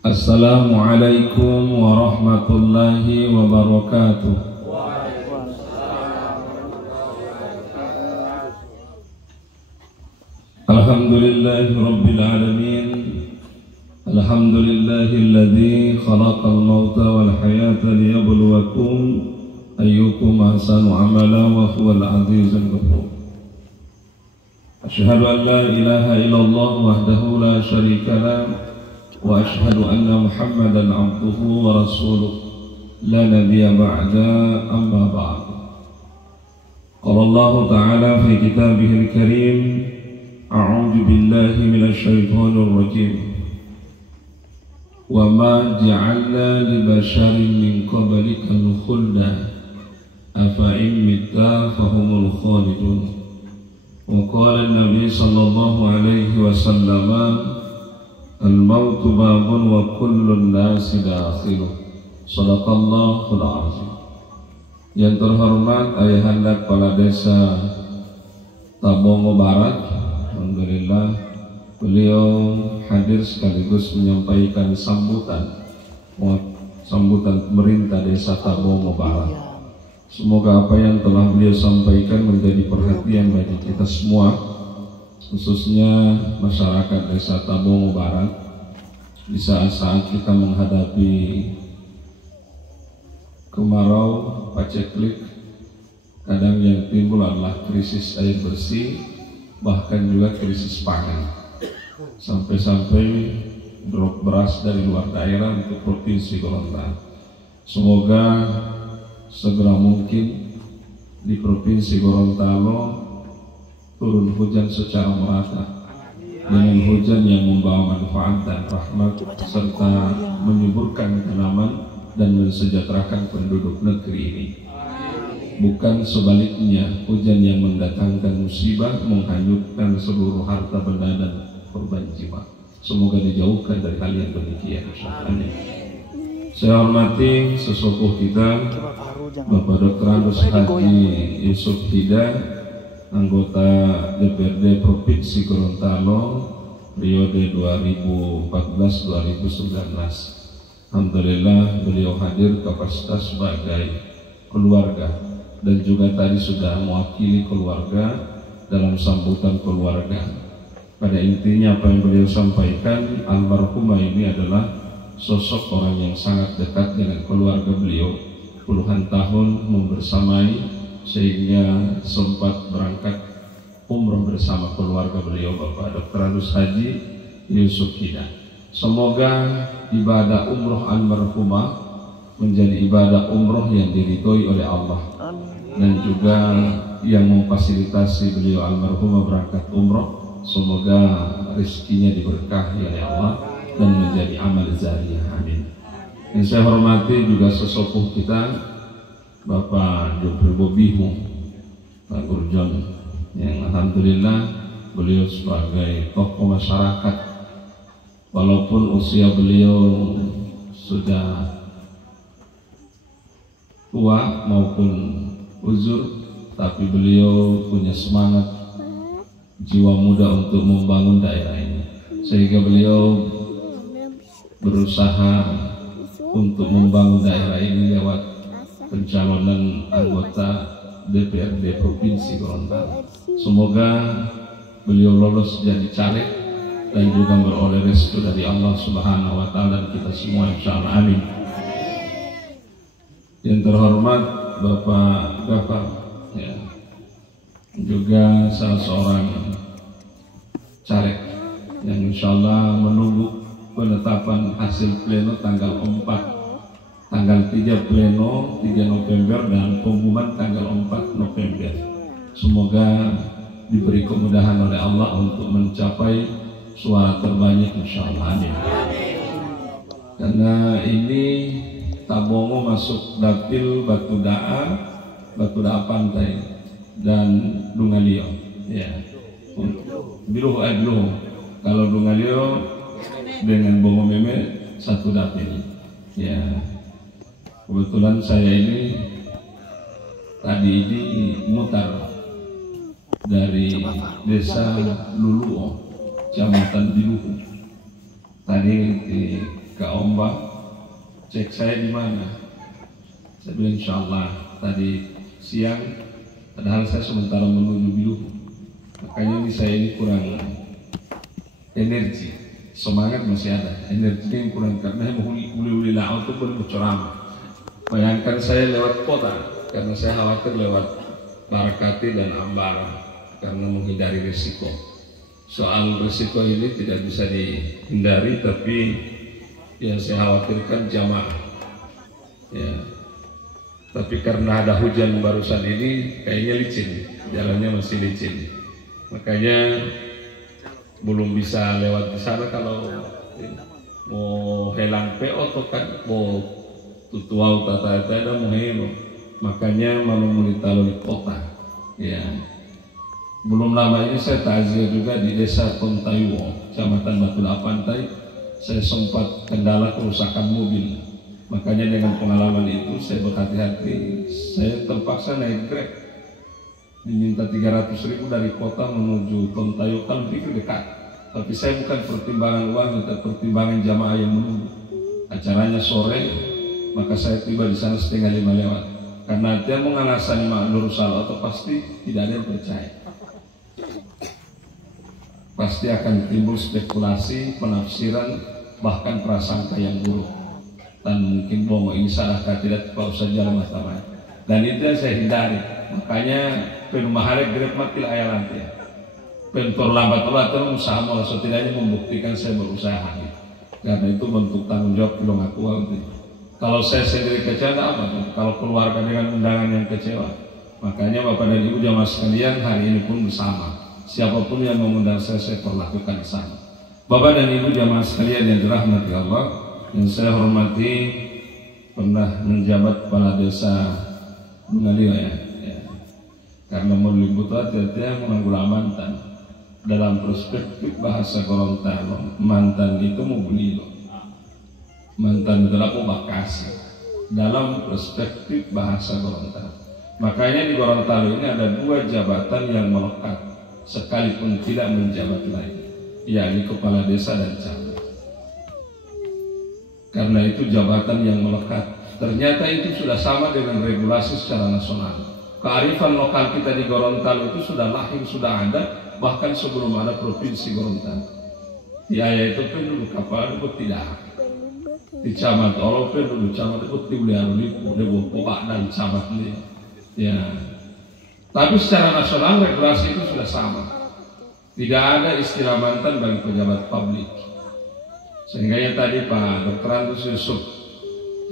Assalamualaikum warahmatullahi wabarakatuh. Alhamdulillahi rabbil alamin. Alhamdulillahilladzi khalaqal mauta wal hayata liyabluwakum ayyukum ahsanu amala wa huwal azizul ghafur. Asyhadu an la ilaha illallah wahdahu la syarika lah wa asyhadu anna Muhammadan abduhu wa rasuluh la nabiyya ba'da amma ba'd. Qala Allah ta'ala fi kitabihil karim a'udzu billahi minasy syaithanir rajim. Wa ma ja'alna li basharin min qablikal khulda afa in mitta fahumul khalidun. Wa qala an-nabi sallallahu alaihi wasallam al-mautu babun wa kullun nasi dakhiluh. Shadaqallahul azim. Yang terhormat Ayahanda Kepala Desa Tabongo Barat, alhamdulillah beliau hadir sekaligus menyampaikan sambutan pemerintah Desa Tabongo Barat. Semoga apa yang telah beliau sampaikan menjadi perhatian bagi kita semua, khususnya masyarakat Desa Tabongo Barat, di saat-saat kita menghadapi kemarau, paceklik, kadang yang timbul adalah krisis air bersih, bahkan juga krisis pangan, sampai-sampai drop beras dari luar daerah untuk Provinsi Gorontalo. Semoga segera mungkin di Provinsi Gorontalo turun hujan secara merata, dengan hujan yang membawa manfaat dan rahmat serta menyuburkan tanaman dan mensejahterakan penduduk negeri ini. Bukan sebaliknya, hujan yang mendatangkan musibah, menghanyutkan seluruh harta benda dan korban jiwa. Semoga dijauhkan dari hal yang demikian. Amin. Saya hormati sesepuh kita Bapak Dr. Andus Haji Yusuf Hida, anggota DPRD Provinsi Gorontalo periode 2014-2019. Alhamdulillah beliau hadir kapasitas sebagai keluarga dan juga tadi sudah mewakili keluarga dalam sambutan keluarga. Pada intinya apa yang beliau sampaikan, almarhumah ini adalah sosok orang yang sangat dekat dengan keluarga beliau, puluhan tahun membersamai sehingga sempat berangkat umroh bersama keluarga beliau Bapak Dr. Andus Haji Yusuf Hida. Semoga ibadah umroh almarhumah menjadi ibadah umroh yang diridhoi oleh Allah, dan juga yang memfasilitasi beliau almarhumah berangkat umroh, semoga rezekinya diberkahi oleh Allah dan menjadi amal jariah. Amin. Dan saya hormati juga sesepuh kita Bapak Jupri Bobihu, Pak Gurjon, yang alhamdulillah beliau sebagai tokoh masyarakat, walaupun usia beliau sudah tua maupun uzur, tapi beliau punya semangat jiwa muda untuk membangun daerah ini, sehingga beliau berusaha untuk membangun daerah ini lewat pencalonan anggota DPRD Provinsi Gorontalo. Semoga beliau lolos jadi caleg dan juga beroleh restu dari Allah Subhanahu wa Ta'ala dan kita semua, insyaallah. Amin. Yang terhormat Bapak Gafar, ya, juga salah seorang caleg yang insyaallah menunggu penetapan hasil pleno tanggal 4, tanggal 3 pleno 3 November dan pengumuman tanggal 4 November. Semoga diberi kemudahan oleh Allah untuk mencapai suara terbanyak, insyaallah. Amin. Karena ini Tabongo masuk dapil Batu Daa Pantai dan Dungalio, ya. Biluh. Kalau Dungalio dengan Bongo Meme satu dapil, ya. Kebetulan saya ini tadi ini mutar dari desa Luluo, Kecamatan Biluhu, Tadi di Kak Ombak cek saya di mana. Saya bilang insya Allah tadi siang, padahal saya sementara menuju bilu. Makanya saya ini kurang energi, semangat masih ada, energi yang kurang karena uli-uli laut itu baru berceramah. Bayangkan saya lewat kota, karena saya khawatir lewat Barakati dan Ambara karena menghindari risiko. Soal risiko ini tidak bisa dihindari, tapi yang saya khawatirkan jamaah. Ya. Tapi karena ada hujan barusan ini, kayaknya licin, jalannya masih licin. Makanya belum bisa lewat di sana. Kalau mau helang PO atau kan mau tutuau tata ada mau helo. Makanya menunggu di kota. Ya. Belum lama ini saya takziah juga di desa Kontayuo, Kecamatan Batu Pantai. Saya sempat kendala kerusakan mobil. Makanya dengan pengalaman itu saya berhati-hati. Saya terpaksa naik Grab. Diminta 300.000 dari kota menuju Kontayuo, kan lebih dekat. Tapi saya bukan pertimbangan uang, tapi pertimbangan jamaah yang menunggu. Acaranya sore, maka saya tiba di sana 4:30 lewat. Karena dia mau ngalasani Mak Nur Salah atau pasti tidak ada yang percaya. Pasti akan timbul spekulasi, penafsiran, bahkan prasangka yang buruk. Dan mungkin bohong ini salah tidak tahu saja masalah. Dan itu yang saya hindari. Makanya perumahan Grab mati ayah nanti. Pentor lambat atau usaha malah setidaknya membuktikan saya berusaha. Karena itu bentuk tanggung jawab belum aku nanti. Kalau saya sendiri kecewa apa? Kalau keluarga dengan undangan yang kecewa. Makanya Bapak dan Ibu jamaah sekalian hari ini pun bersama. Siapapun yang mengundang saya perlakukan sama. Bapak dan Ibu jamaah sekalian yang dirahmati Allah, yang saya hormati, pernah menjabat kepala desa Bungalia ya. Karena meliput hati-hati menanggulah mantan. Dalam perspektif bahasa Gorontalo, mantan itu mau beli loh. Mantan itu adalah bakasi. Dalam perspektif bahasa Gorontalo. Makanya di Gorontalo ini ada 2 jabatan yang melekat sekalipun tidak menjabat lagi, yakni kepala desa dan camat. Karena itu jabatan yang melekat. Ternyata itu sudah sama dengan regulasi secara nasional. Kearifan lokal kita di Gorontalo itu sudah lahir, sudah ada, bahkan sebelum ada provinsi Gorontalo. Ya itu penduduk kapal itu tidak. Di camat orang penduduk camat itu tidak boleh pokok dan camat ini. Ya. Tapi secara nasional regulasi itu sudah sama. Tidak ada istilah mantan bagi pejabat publik. Sehingga yang tadi Pak Dr. Andus Yusuf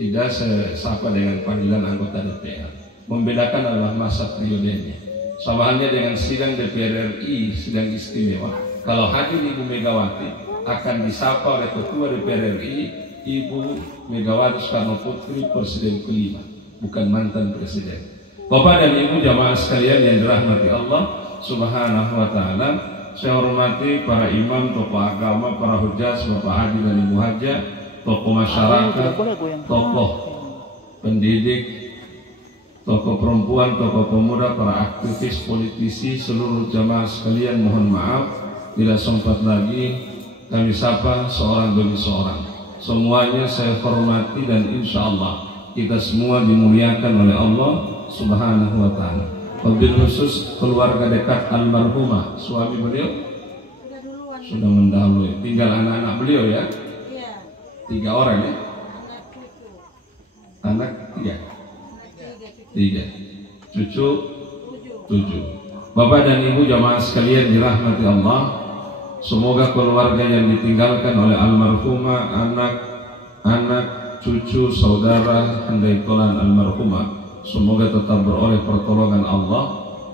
tidak saya sapa dengan panggilan anggota DPR. Membedakan adalah masa periodenya. Sama halnya dengan sidang DPR RI, sidang istimewa. Kalau hadir Ibu Megawati akan disapa oleh Ketua DPR RI, Ibu Megawati Soekarno Putri, Presiden kelima, bukan mantan Presiden. Bapak dan Ibu jamaah sekalian yang dirahmati Allah Subhanahu wa Ta'ala, saya hormati para imam, tokoh agama, para hujjah, Bapak Haji dan Ibu Hajah, tokoh masyarakat, tokoh pendidik, tokoh perempuan, tokoh pemuda, para aktivis, politisi, seluruh jamaah sekalian, mohon maaf tidak sempat lagi kami sapa seorang demi seorang. Semuanya saya hormati dan insya Allah kita semua dimuliakan oleh Allah Subhanahu wa Ta'ala. Wabil khusus keluarga dekat almarhumah, suami beliau sudah mendahului, tinggal anak-anak beliau ya. 3 orang ya. Anak 3, cucu 7. Bapak dan Ibu jamaah sekalian dirahmati Allah, semoga keluarga yang ditinggalkan oleh almarhumah, anak, cucu, saudara, handai tolan almarhumah, semoga tetap beroleh pertolongan Allah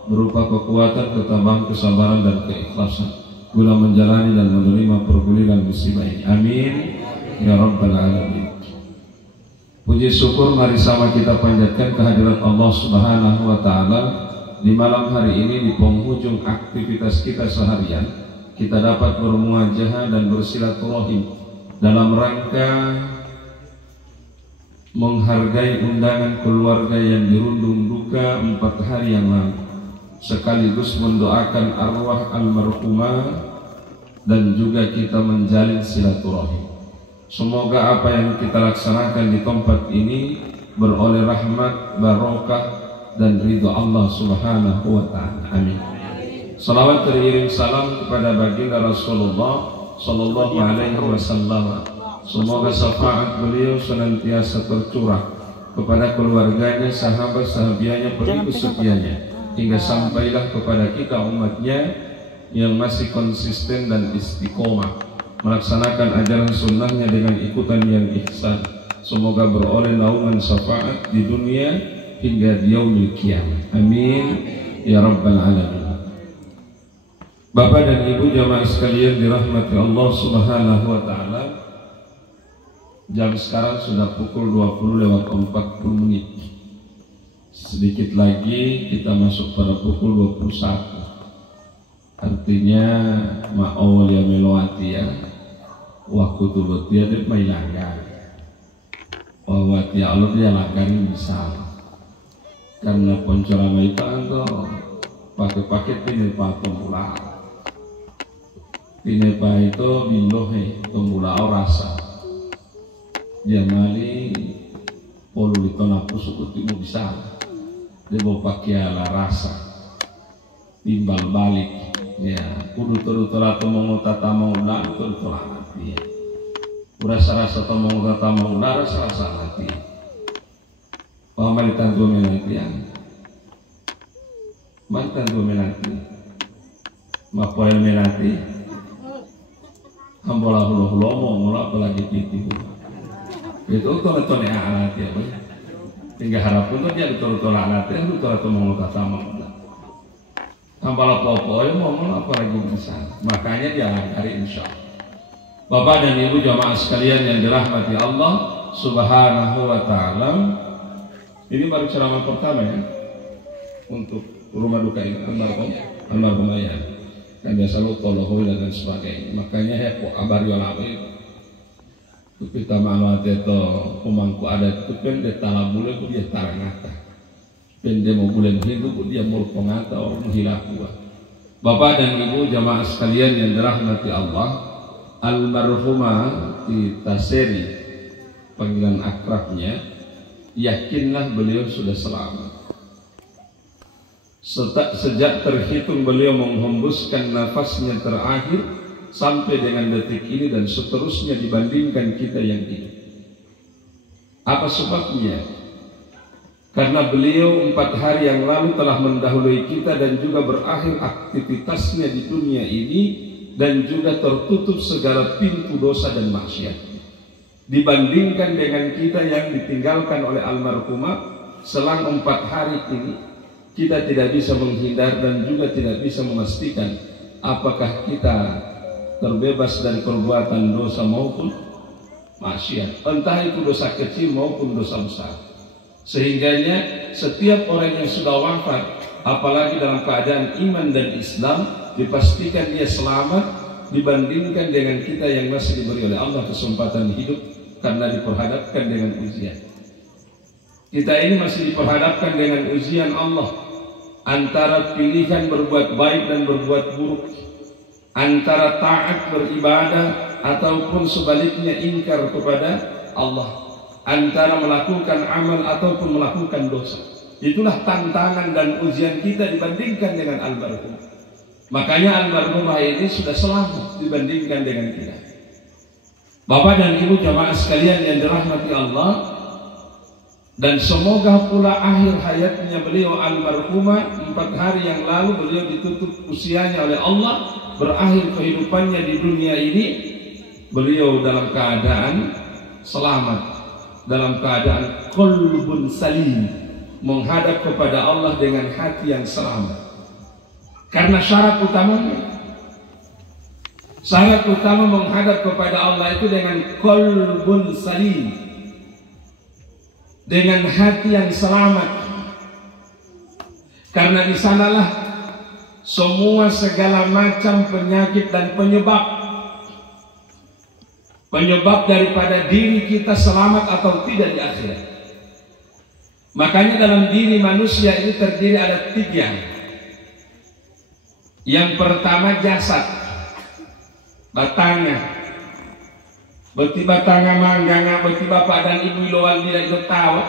berupa kekuatan, ketabahan, kesabaran dan keikhlasan guna menjalani dan menerima perguliran musibah ini. Amin ya rabbal alamin. Puji syukur mari sama kita panjatkan kehadirat Allah Subhanahu wa Ta'ala di malam hari ini. Di penghujung aktivitas kita seharian, kita dapat bermuajahah dan bersilaturahim dalam rangka menghargai undangan keluarga yang dirundung duka 4 hari yang lalu, sekaligus mendoakan arwah almarhumah dan juga kita menjalin silaturahim. Semoga apa yang kita laksanakan di tempat ini beroleh rahmat, barokah dan ridho Allah Subhanahu wa Ta'ala. Amin. Salawat teriring salam kepada baginda Rasulullah Sallallahu Alaihi Wasallam. Semoga syafaat beliau senantiasa tercurah kepada keluarganya, sahabat-sahabianya, pengikut setianya, hingga sampailah kepada kita umatnya yang masih konsisten dan istiqomah melaksanakan ajaran sunnahnya dengan ikutan yang ihsan. Semoga beroleh naungan syafaat di dunia hingga di yaumil qiyamah. Amin ya rabbal alamin. Bapak dan Ibu jamaah sekalian dirahmati Allah Subhanahu wa Ta'ala, jam sekarang sudah pukul 20:40. Sedikit lagi kita masuk pada pukul 21. Artinya ma'awal ya melawati ya, waktu tubuh dia mailanggan, wawati Allah dia langgan bisa, karena poncorama itu anto pakai pinepa pemula, pinepa itu bindohe pemula rasa, dia mali polu ditonapu suku timu bisa, dia bawa pakai ala rasa, timbal balik. Ya, kudu turut atau mengutata mengulah turut hati. Rasa-rasa atau mengutata mengulah rasa-rasa hati. Pamalitan dua menantian, mantan dua menanti, mapoel menanti, hambola hulu mula apalagi titi. Itu kalau nih alat ya, tinggal harap untuk dia turut alat ya, turut atau mengutata mengulah. Tambah popoy ngomong apa lagi bisa, makanya dia hari insya Allah. Bapak dan Ibu jamaah sekalian yang dirahmati Allah Subhanahu wa Ta'ala, ini baru ceramah pertama ya untuk rumah duka ini almarhum ayah, kan biasa lu tolohoy dan sebagainya. Makanya ya kok abar yolawe kita malu itu pemangku adat itu kan dia talabule pun dia tarangata. Dia mau bulan hidup dia mau pengata orang menghilangkan. Bapak dan Ibu jamaah sekalian yang dirahmati Allah, almarhumah di Taseri panggilan akrabnya, yakinlah beliau sudah selamat. Sejak terhitung beliau menghembuskan nafasnya terakhir sampai dengan detik ini dan seterusnya dibandingkan kita yang hidup. Apa sebabnya? Karena beliau 4 hari yang lalu telah mendahului kita dan juga berakhir aktivitasnya di dunia ini dan juga tertutup segala pintu dosa dan maksiat. Dibandingkan dengan kita yang ditinggalkan oleh almarhumah selang 4 hari ini, kita tidak bisa menghindar dan juga tidak bisa memastikan apakah kita terbebas dari perbuatan dosa maupun maksiat, entah itu dosa kecil maupun dosa besar. Sehingganya setiap orang yang sudah wafat, apalagi dalam keadaan iman dan Islam, dipastikan dia selamat dibandingkan dengan kita yang masih diberi oleh Allah kesempatan hidup karena diperhadapkan dengan ujian. Kita ini masih diperhadapkan dengan ujian Allah antara pilihan berbuat baik dan berbuat buruk, antara taat beribadah ataupun sebaliknya ingkar kepada Allah, antara melakukan amal ataupun melakukan dosa. Itulah tantangan dan ujian kita dibandingkan dengan almarhum. Makanya almarhumah ini sudah selamat dibandingkan dengan kita. Bapak dan Ibu jamaah sekalian yang dirahmati Allah, dan semoga pula akhir hayatnya beliau almarhumah 4 hari yang lalu beliau ditutup usianya oleh Allah, berakhir kehidupannya di dunia ini beliau dalam keadaan selamat, dalam keadaan qalbun salim, menghadap kepada Allah dengan hati yang selamat. Karena syarat utama menghadap kepada Allah itu dengan qalbun salim, dengan hati yang selamat. Karena di sanalah semua segala macam penyakit dan penyebab daripada diri kita selamat atau tidak di akhirat. Makanya dalam diri manusia ini terdiri ada 3. Yang pertama jasad. batangnya. Berarti batangnya mangganga, berarti bapak dan ibu ilowan tidak itu tahu.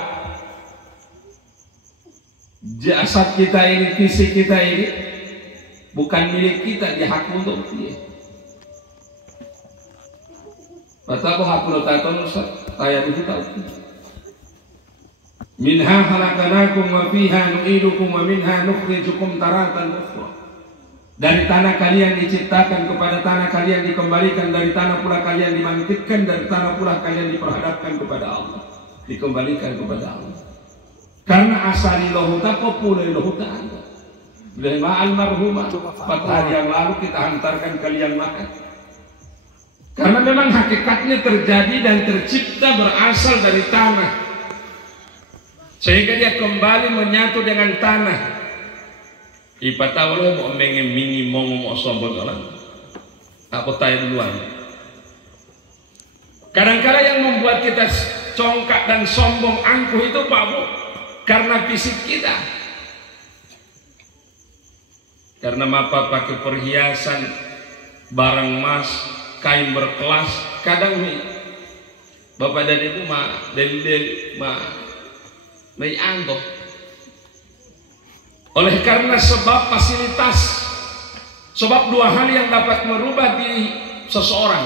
Jasad kita ini, fisik kita ini bukan milik kita, dia hak untuk dia. Bataku hak lo taton saya itu tahu. Minha khalaqnakum wa fiha nu'idukum wa minha nukhrijukum taratan ukhra. Dari tanah kalian diciptakan, kepada tanah kalian dikembalikan, dari tanah pula kalian dibangkitkan, dari tanah pula kalian diperhadapkan kepada Allah, dikembalikan kepada Allah. Karena asali lohuta populai lohuta Anda. Bila almarhumah 4 hari yang lalu kita hantarkan kalian makan. Karena memang hakikatnya terjadi dan tercipta berasal dari tanah, sehingga dia kembali menyatu dengan tanah. Ipatawala mau mengemini mau sombong orang. Aku tanya duluan. Kadang-kadang yang membuat kita congkak dan sombong angkuh itu Pak Bu, karena fisik kita. Karena mapa pakai perhiasan, barang emas, kain berkelas, kadang nih bapak dan ibu mai anto. Oleh karena sebab fasilitas, sebab 2 hal yang dapat merubah diri seseorang.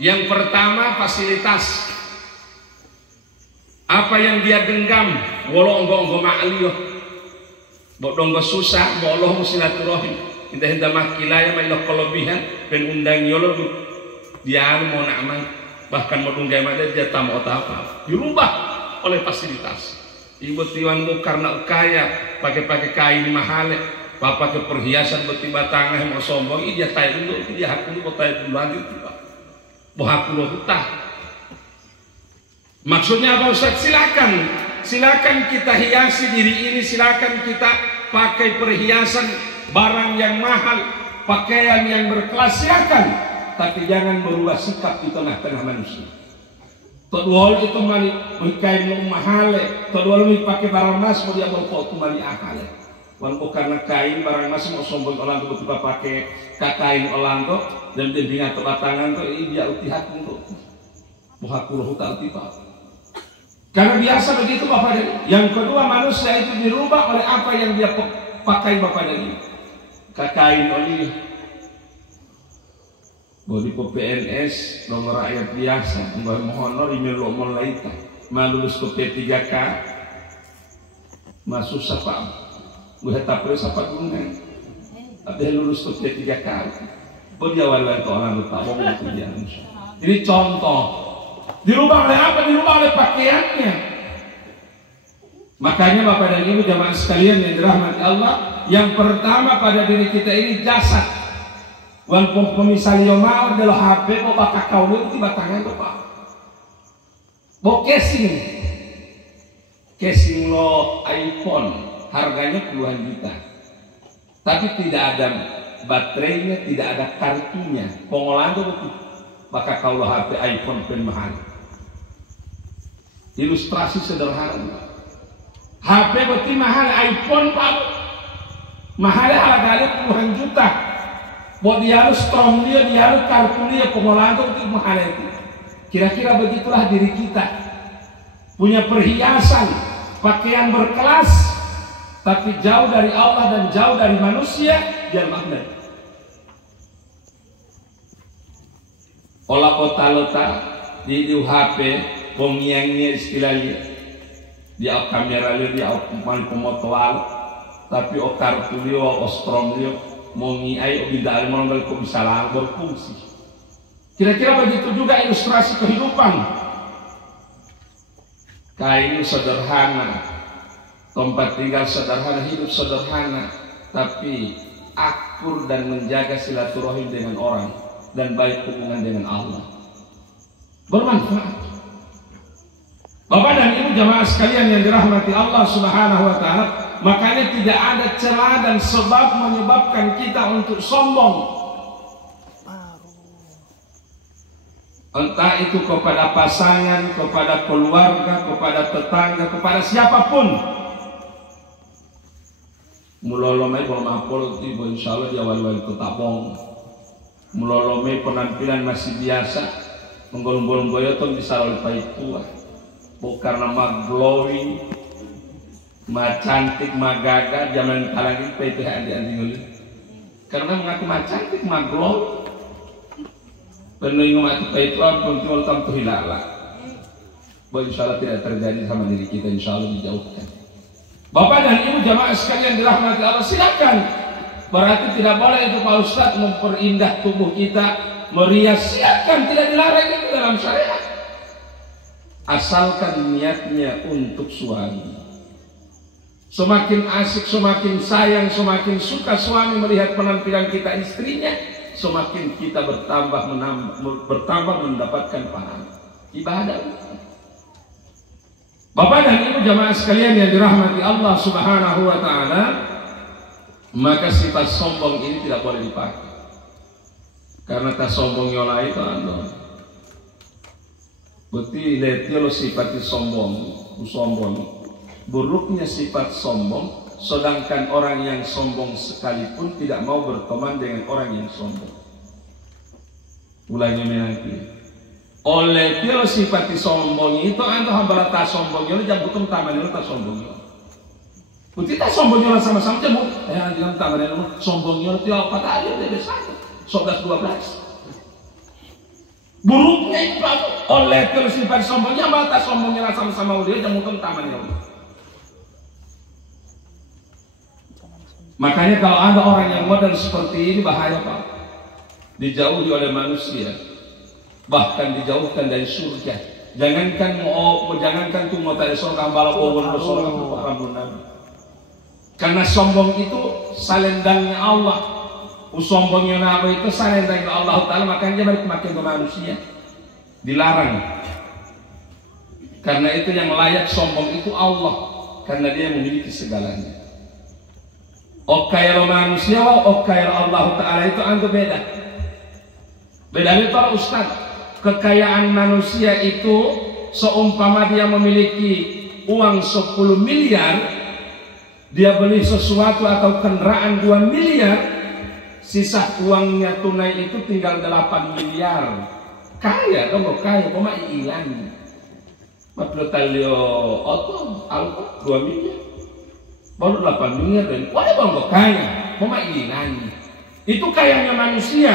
Yang pertama fasilitas, apa yang dia genggam, walau enggak ma'aliyo, bodong susah, Allah silaturahim. Indah makilaya mailo kelebihan pen undang yolo dia mau nakman, bahkan mau dungai mana dia tamu apa dirubah oleh fasilitas. Ibu tiwanmu karena kaya pakai kain mahal, pakai perhiasan betiba tangan mau sombong, dia tay dulu, dia hak dulu tay dulu lagi tiba, mau hak dulu hutah. Maksudnya apa Ustaz? Silakan kita hiasi diri ini, silakan kita pakai perhiasan, barang yang mahal, pakaian yang berkelas, silakan, tapi jangan berubah sikap di tengah-tengah manusia. Tadwal itu mali kain lo mahal, tadwal lo pakai barang emas mau dia bawa tu mali akal. Walaupun karena kain barang emas mau sombong orang tu tiba pakai kain orang tu dan dia tangan tu ini dia utihat untuk buhat puluh tak tiba. Karena biasa begitu Bapak dan yang kedua, manusia itu dirubah oleh apa yang dia pakai Bapak dan kain oli. Bodi po PNS, dong rakyat biasa, nggak mohonor email lo melaita, malulus ke P3K, masuk siapa, gue tak perlu siapa gunung, ada lulus ke P3K, bodi awal itu orang lupa, mau kemudian. Ini contoh, dirubah oleh apa? Dirubah oleh pakaiannya. Makanya Bapak dan Ibu jamaah sekalian yang dirahmati Allah, yang pertama pada diri kita ini jasad. Walaupun pemisahnya mau adalah HP, mau bakal kau ini tiba tangan Bapak. Mau casing lo iPhone harganya puluhan juta, tapi tidak ada baterainya, tidak ada kartunya. Pengolahan itu bakal kau lo HP iPhone pen mahal. Ilustrasi sederhana. HP berarti mahal, iPhone Pak mahalnya harganya puluhan juta. Buat dia harus strom dia harus kartu dia, pengolahan itu mahal itu. Kira-kira begitulah diri kita. Punya perhiasan, pakaian berkelas, tapi jauh dari Allah dan jauh dari manusia, dia magnet. Olah kota lota di HP, pengiangnya istilahnya, dia kamera dia pemotoal, tapi kartu dia, strom dia. Mengiai tidak ada kok bisa langsung berfungsi. Kira-kira begitu juga ilustrasi kehidupan. Kain sederhana, tempat tinggal sederhana, hidup sederhana, tapi akur dan menjaga silaturahim dengan orang dan baik hubungan dengan Allah. Bermanfaat. Bapak dan Ibu jamaah sekalian yang dirahmati Allah Subhanahu wa taala, makanya tidak ada celah dan sebab menyebabkan kita untuk sombong. Entah itu kepada pasangan, kepada keluarga, kepada tetangga, kepada siapapun. Mulolomai belum apol, insya Allah dia wali-wali tetap bohong. Melolome penampilan masih biasa, menggolong-golong boyotong bisa oleh tua. Bukan nama glowing, ma cantik, ma gagah, zaman kalagi itu andi-andi. Karena mengaku ma cantik, ma glowing. Penuh mati itu pun cuma tam hilala. Bahwa insya Allah tidak terjadi sama diri kita, insya Allah dijauhkan. Bapak dan Ibu jamaah sekalian dirahmati Allah, silakan. Berarti tidak boleh itu Pak Ustadz memperindah tubuh kita, merias, silakan, tidak dilarang itu dalam syariat. Asalkan niatnya untuk suami. Semakin asik, semakin sayang, semakin suka suami melihat penampilan kita istrinya, semakin kita bertambah mendapatkan pahala ibadah. Bapak dan Ibu jamaah sekalian yang dirahmati Allah Subhanahu wa taala, maka sifat sombong ini tidak boleh dipakai. Karena tak sombong yola itu ando. Berarti lihat lo sifat sombong. Buruknya sifat sombong, sedangkan orang yang sombong sekalipun tidak mau berteman dengan orang yang sombong. Ulangnya menanti. Oleh dia sifat sombong itu ando hamba tak sombong yola jam butuh taman yola tak sombong yola. Kita sombongnya sama-sama jemu. Jangan tangan ini sombongnya itu apa tadi dia biasa. 11-12. Buruknya itu oleh terus sifat sombongnya mata sombongnya sama-sama dia jemu tangannya. Makanya kalau ada orang yang model seperti ini bahaya Pak. Dijauhi oleh manusia. Bahkan dijauhkan dari surga. Jangankan tuh mau tadi surga balap obor bersurga rambut Nabi. Karena sombong itu salendangnya Allah. Sombongnya Nabi itu salendangnya Allah Ta'ala, makanya dia makin ke manusia. Dilarang. Karena itu yang layak sombong itu Allah. Karena dia memiliki segalanya. Okayal manusia, okayal Allah Ta'ala itu anggap beda. Bedanya Pak Ustaz, kekayaan manusia itu seumpama dia memiliki uang 10 miliar, dia beli sesuatu atau kendaraan 2 miliar, sisa uangnya tunai itu tinggal 8 miliar. Kaya dong, kaya, kok mah hilang. Maplo talio oto, alko 2 miliar, baru 8 miliar dan wah bang kok kaya, kok mah hilang. Itu kayanya manusia.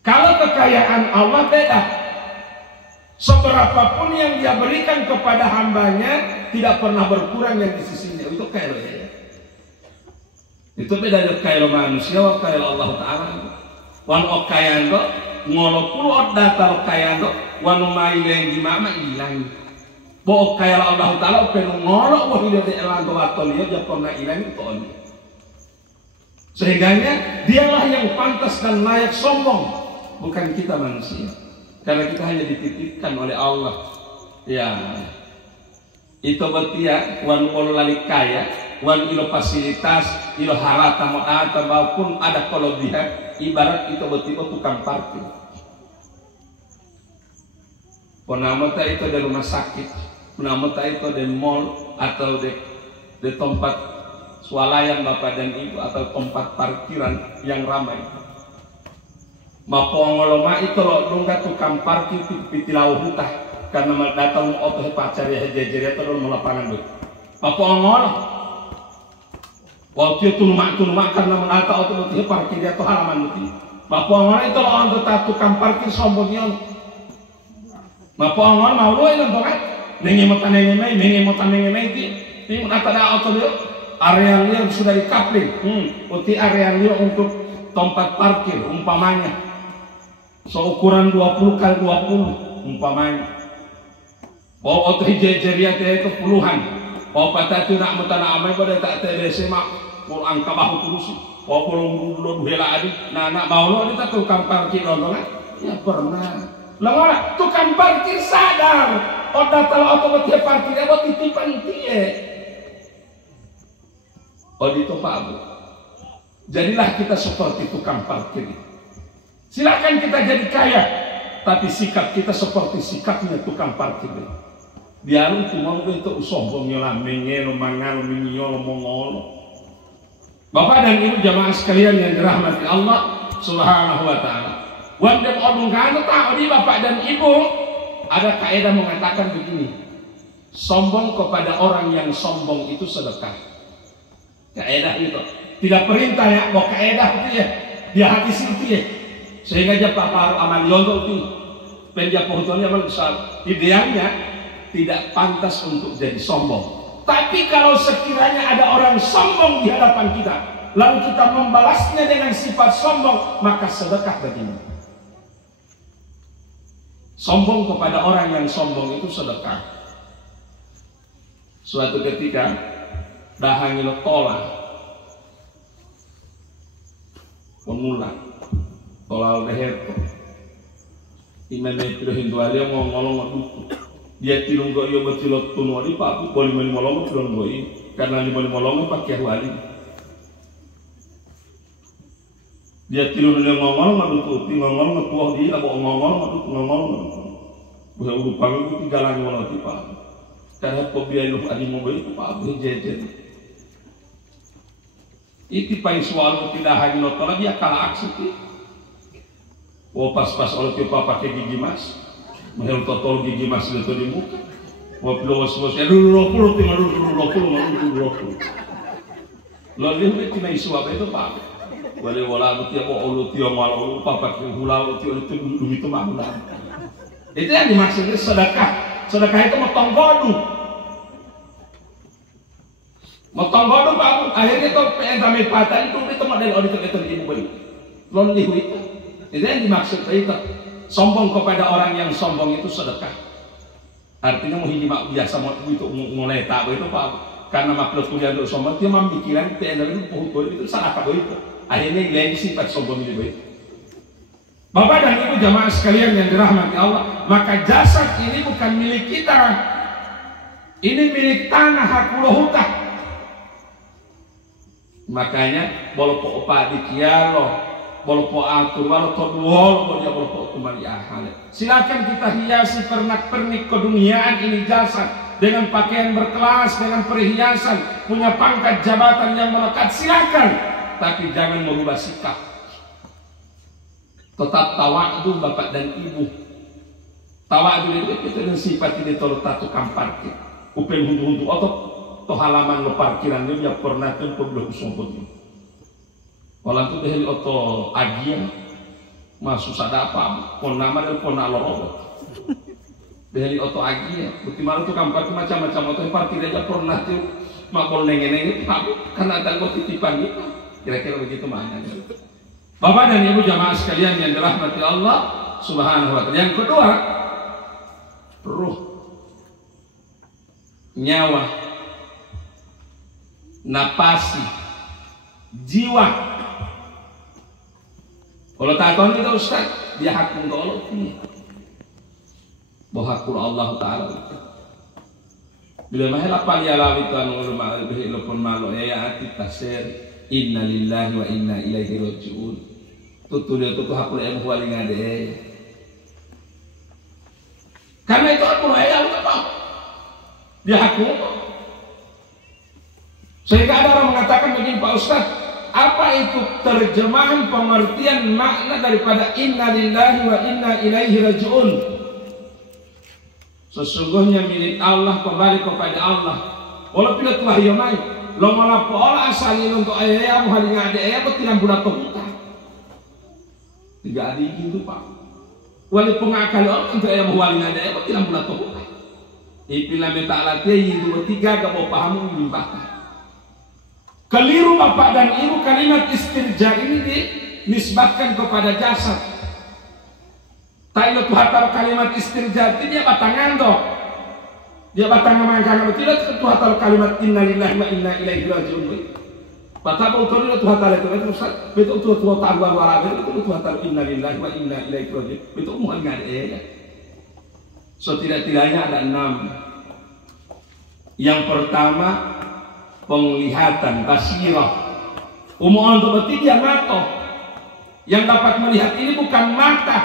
Kalau kekayaan Allah beda. Seberapapun yang dia berikan kepada hambanya tidak pernah berkurang yang di sisinya. Itu kaya ya. Itu beda dengan kaya manusia, kaya Allah Ta'ala. Wan okaya ndo ngolo pulo data okaya ndo wan mai leng gimana hilang. Bo kaya Allah Ta'ala penu ngolo wah dia elang do atol dia pernah hilang itu on. Sehingganya dialah yang pantas dan layak sombong, bukan kita manusia. Karena kita hanya dititipkan oleh Allah. Ya, itu berarti ya, wan lali kaya, wan ilo fasilitas, ilo harata mu'ata maupun ada kelebihan, ibarat itu berarti tukang parkir. Penamata itu di rumah sakit, penamata itu di mall atau di tempat swalayan bapak dan ibu atau tempat parkiran yang ramai. Mapongoloma itu lo nunggu tukang parkir pitilau hutah karena datang otoh pacar ya jejer itu lo melapangan dulu. Mapongol, waktu itu tunumak karena menata otoh itu parkir dia tuh halaman itu. Mapongol itu lo anggota tukang parkir sombongnya. Mapongol mau lo itu kan? Nengi motan ini menata dah otoh dia. Area dia sudah dikapling. Uti area dia untuk tempat parkir umpamanya. Seukuran 20 kali 20 umpamanya. Bawa otoh jejeria itu puluhan. Bawa patah itu nak mentana amai pada tak TDC mak pul angka bahu terus. Bawa pulung dulu hela adik. Nah nak mau lo kita tukang parkir nonton kan? Ya pernah. Lah tukang parkir sadar. Oda kalau otomatis parkir apa titipan dia. Oh itu Pak Bu. Jadilah kita seperti tukang parkir. Silakan kita jadi kaya, tapi sikap kita seperti sikapnya tukang parkir. Dia itu mau itu sombongnya lah, mengelo, mangalo, mengiolo, mongolo. Bapak dan Ibu jamaah sekalian yang dirahmati Allah, Subhanahu wa ta'ala. Wanda odong kano tak odi bapak dan ibu, ada kaidah mengatakan begini. Sombong kepada orang yang sombong itu sedekah. Kaidah itu. Tidak perintah ya, mau kaidah itu ya. Dia hati itu ya. Sehingga dia paparu amal yondo itu. Penjak pohonnya besar. Idealnya tidak pantas untuk jadi sombong. Tapi kalau sekiranya ada orang sombong di hadapan kita, lalu kita membalasnya dengan sifat sombong, maka sedekah baginya. Sombong kepada orang yang sombong itu sedekah. Suatu ketika dahangil tolak pemula tolak deherto imene Hindu alia mau ngolong dia tilunggo iyo betilot tuno di papu boleh menolong tilunggo karena di boleh menolong pakai wali dia tilunggo ngomong madut ngomong ngepuah dia abo ngomong madut ngomong bukan udah panggil itu jalan walau tipa karena kopiah lu adi mobil itu papu jejen itu paling soal tidak hanya notol dia kalah aksi oh pas-pas oleh tipa pakai gigi mas mahal totol gigi mas itu di muka wah bos ya dulu 20 tinggal dulu 20 lalu dia kena isu apa itu pak boleh wala tiap olu tiap malu papa hulau tiap itu mahal itu yang dimaksudnya sedekah. Sedekah itu motong godu pak akhirnya itu pengen patah itu model auditor ibu beli lonely itu yang dimaksud itu. Sombong kepada orang yang sombong itu sedekah. Artinya mau hidup biasa mau itu mulai tak itu pak karena makhluk kuliah untuk sombong dia memikirkan pengen itu pohon itu salah apa itu akhirnya lain sifat sombong itu. Bapak dan Ibu jamaah sekalian yang dirahmati Allah, maka jasad ini bukan milik kita. Ini milik tanah hakul hutah. Makanya bolpo opa dikialo, bolpo atur, bolpo duol, bolpo kembali ahal. Silakan kita hiasi pernak-pernik keduniaan ini jasad dengan pakaian berkelas, dengan perhiasan, punya pangkat jabatan yang melekat, silakan. Tapi jangan merubah sikap. Tetap tawadu bapak dan ibu. Tawadu itu dengan sifat ini tolong tukang parkir. Upeng huntu-huntu otot to halaman lo parkiran dia pernah tuh belum sombong. Kalau itu deh oto agian masuk sada apa pon nama dan pon aloro. Deh oto agian. Bagaimana tukang parkir macam-macam oto parkir aja pernah tuh makol nenge-nenge karena ada gue titipan gitu. Kira-kira begitu maknanya. Bapak dan Ibu jamaah sekalian yang dirahmati Allah Subhanahu wa ta'ala. Yang kedua, ruh, nyawa, napasi, jiwa. Kalau tak tahu kita Ustaz, dia hak untuk Allah. Bahwa hakul Allah Ta'ala. Bila mahal apa dia lawi tuan ulama lebih ilmu malu ya ati tasir inna lillahi wa inna ilaihi rajiun. Tutu dia tutu hakul ilmu wali ngade. Karena itu hakul ayah apa? Dia hakul. Sehingga ada orang mengatakan begini Pak Ustaz, apa itu terjemahan pengertian makna daripada inna lillahi wa inna ilaihi rajiun? Sesungguhnya milik Allah kembali kepada Allah. Walaupun itu wahyu mai, lo malah pola asali untuk ayah muhali ngade ayah betiran budak kita. Tiga adik itu Pak. Wali pengakal orang untuk ayah muhali ngade ayah betiran budak kita. Ipilah minta alatnya itu tiga gak mau paham melimpahkan. Keliru bapak dan ibu kalimat istirja ini dinisbatkan kepada jasad. Tahu tuhatar kalimat istirja itu dia batangan doh. Dia batang memangkan tidak tuhatar kalimat innalillahi wa inna ilaihi rajiun. Batak betul itu tuhatar itu Ustaz. Betul tuhatar wala itu tuhatar innalillahi wa inna ilaihi rajiun. Betul mohon enggak ada. So tidak-tidaknya ada 6. Yang pertama penglihatan basirah. Umum untuk bertiga mata. Yang dapat melihat ini bukan mata.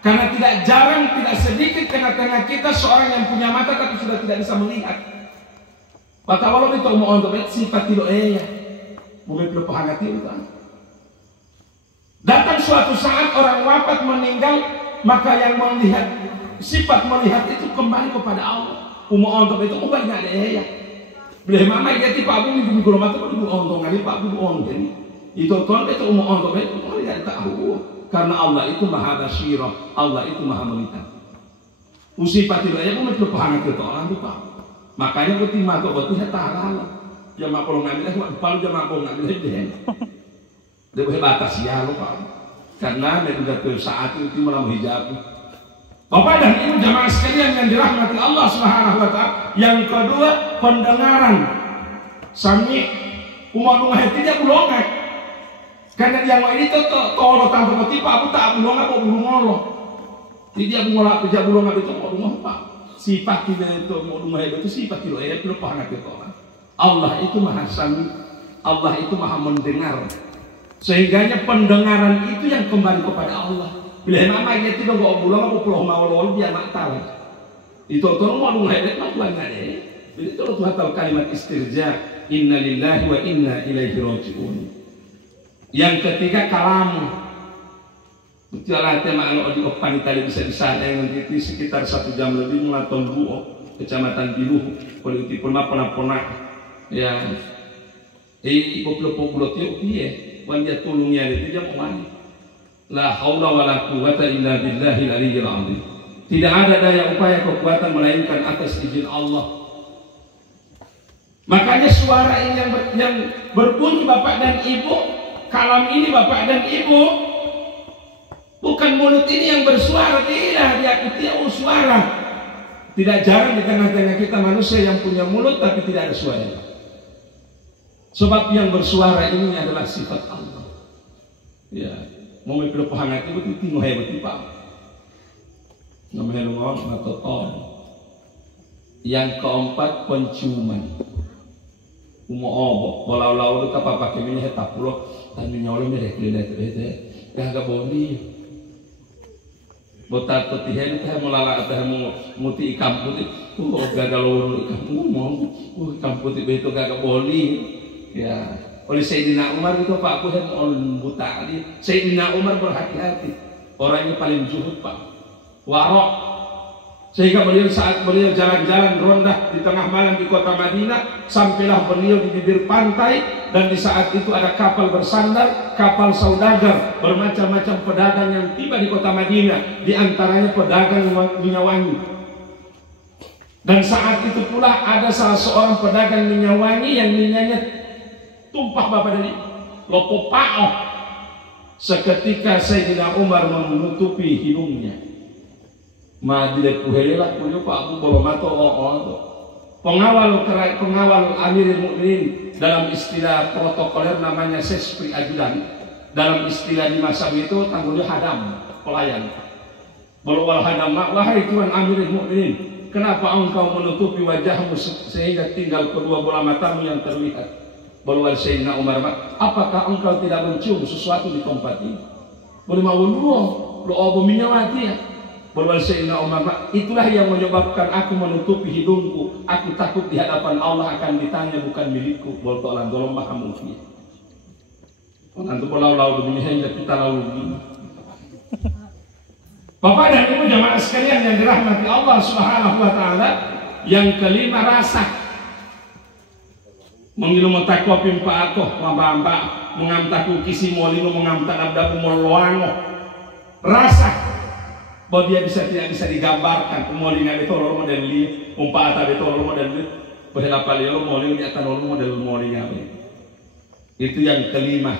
Karena tidak jarang, tidak sedikit tengah-tengah kita seorang yang punya mata tapi sudah tidak bisa melihat. Maka walau itu umum untuk sifat tidak ya. Mungkin perlu pahangati itu. Dan suatu saat orang wafat meninggal, maka yang melihat, sifat melihat itu kembali kepada Allah. Untuk itu bukan ada ya. Bila mama jadi Pak Bu minggu mata Pak Bu ontong ali Pak Bu ontong. Itu kon itu untuk itu tidak tahu. Karena Allah itu maha basyirah, Allah itu maha melihat. Sifat itu aja pun itu paham ke orang itu Pak. Makanya kita mata betul ya taala. Jamaah kalau ngambil palu jamaah kalau ngambil deh. Dia boleh batas ya lo Pak. Karena sudah saat itu malam hijab. Bapak dan Ibu jamaah sekalian yang dirahmati Allah Subhanahu wa taala. Yang kedua, pendengaran. Sami umat tidak bulongan. Karena dia mau ini tolong tanpa tipe aku tak bulongan kok bulungolo. Tidak bulongan itu mau rumah Pak. Sifat tidak itu mau rumah itu sifat tidak itu paham itu orang. Allah itu maha sami. Allah itu maha mendengar. Sehingganya pendengaran itu yang kembali kepada Allah. Bila nama dia tidak mau bulan aku pulau mau dia nak tahu. Itu orang mau menghadap nak buat nggak deh. Jadi itu Tuhan tahu kalimat istirja. Inna lillahi wa inna ilaihi rajiun. Yang ketiga kalam. Jalan tema anu di Opan tadi bisa disana yang nanti sekitar 1 jam lebih melaton Luo, kecamatan Biluh. Politik pernah ya. Populasi dia, wanita tulungnya itu dia mau. La haula wala quwwata illa billahil aliyyil azim. Tidak ada daya upaya kekuatan melainkan atas izin Allah. Makanya suara ini yang berbunyi Bapak dan Ibu, kalam ini Bapak dan Ibu, bukan mulut ini yang bersuara, tidak diakuti suara. Tidak jarang di tengah-tengah kita manusia yang punya mulut tapi tidak ada suara. Sebab yang bersuara ini adalah sifat Allah. Ya. Mau mikir pahangat itu tinggal hebat Pak. Namanya rumah atau ton. Yang keempat penciuman. Walau itu apa pakai minyak tak pulau dan minyak mereka lihat gak boleh. Botak petihan itu mau lalak atau mau muti ikan putih. Gagal lulu ikan mau. Ikan putih itu gak boleh. Ya. Oleh Sayyidina Umar itu Pak aku yang buta dia. Sayyidina Umar berhati-hati. Orangnya paling zuhud Pak. Warok. Sehingga beliau saat beliau jalan-jalan ronda di tengah malam di kota Madinah, sampailah beliau di bibir pantai dan di saat itu ada kapal bersandar, kapal saudagar, bermacam-macam pedagang yang tiba di kota Madinah, di antaranya pedagang minyak wangi. Dan saat itu pula ada salah seorang pedagang minyak wangi yang minyaknya tumpah Bapak dari lopo pao. Seketika Sayyidina Umar menutupi hidungnya. Madile puhelela punya Pak Abu Bolomato pengawal Amirul Mukminin dalam istilah protokoler namanya sespri ajudan. Dalam istilah di masa itu tanggulnya hadam pelayan. Bolwal hadam wahai Tuan Amirul Mukminin, kenapa engkau menutupi wajahmu sehingga tinggal kedua bola matamu yang terlihat? Bolwal Sayyidina Umar, apakah engkau tidak mencium sesuatu di tempat ini? Boleh mau lo minyak mati ya? Bolwal Sayyidina Umar, itulah yang menyebabkan aku menutupi hidungku. Aku takut di hadapan Allah akan ditanya bukan milikku. Bolto alam dolong maha mungkin. Nanti polau-lau dunia hanya kita lalu. Bapak dan Ibu jamaah sekalian yang dirahmati Allah Subhanahu wa taala, yang kelima rasa. Mengilu mentak kopi mpaako, mamba-mamba, mengamtaku kisi molino, mengamtak abdaku moloango. Rasa bahwa dia tidak bisa digambarkan. Molina itu orang model li, umpata itu orang model li. Berapa lihat molina dia akan orang model molina. Itu yang kelima.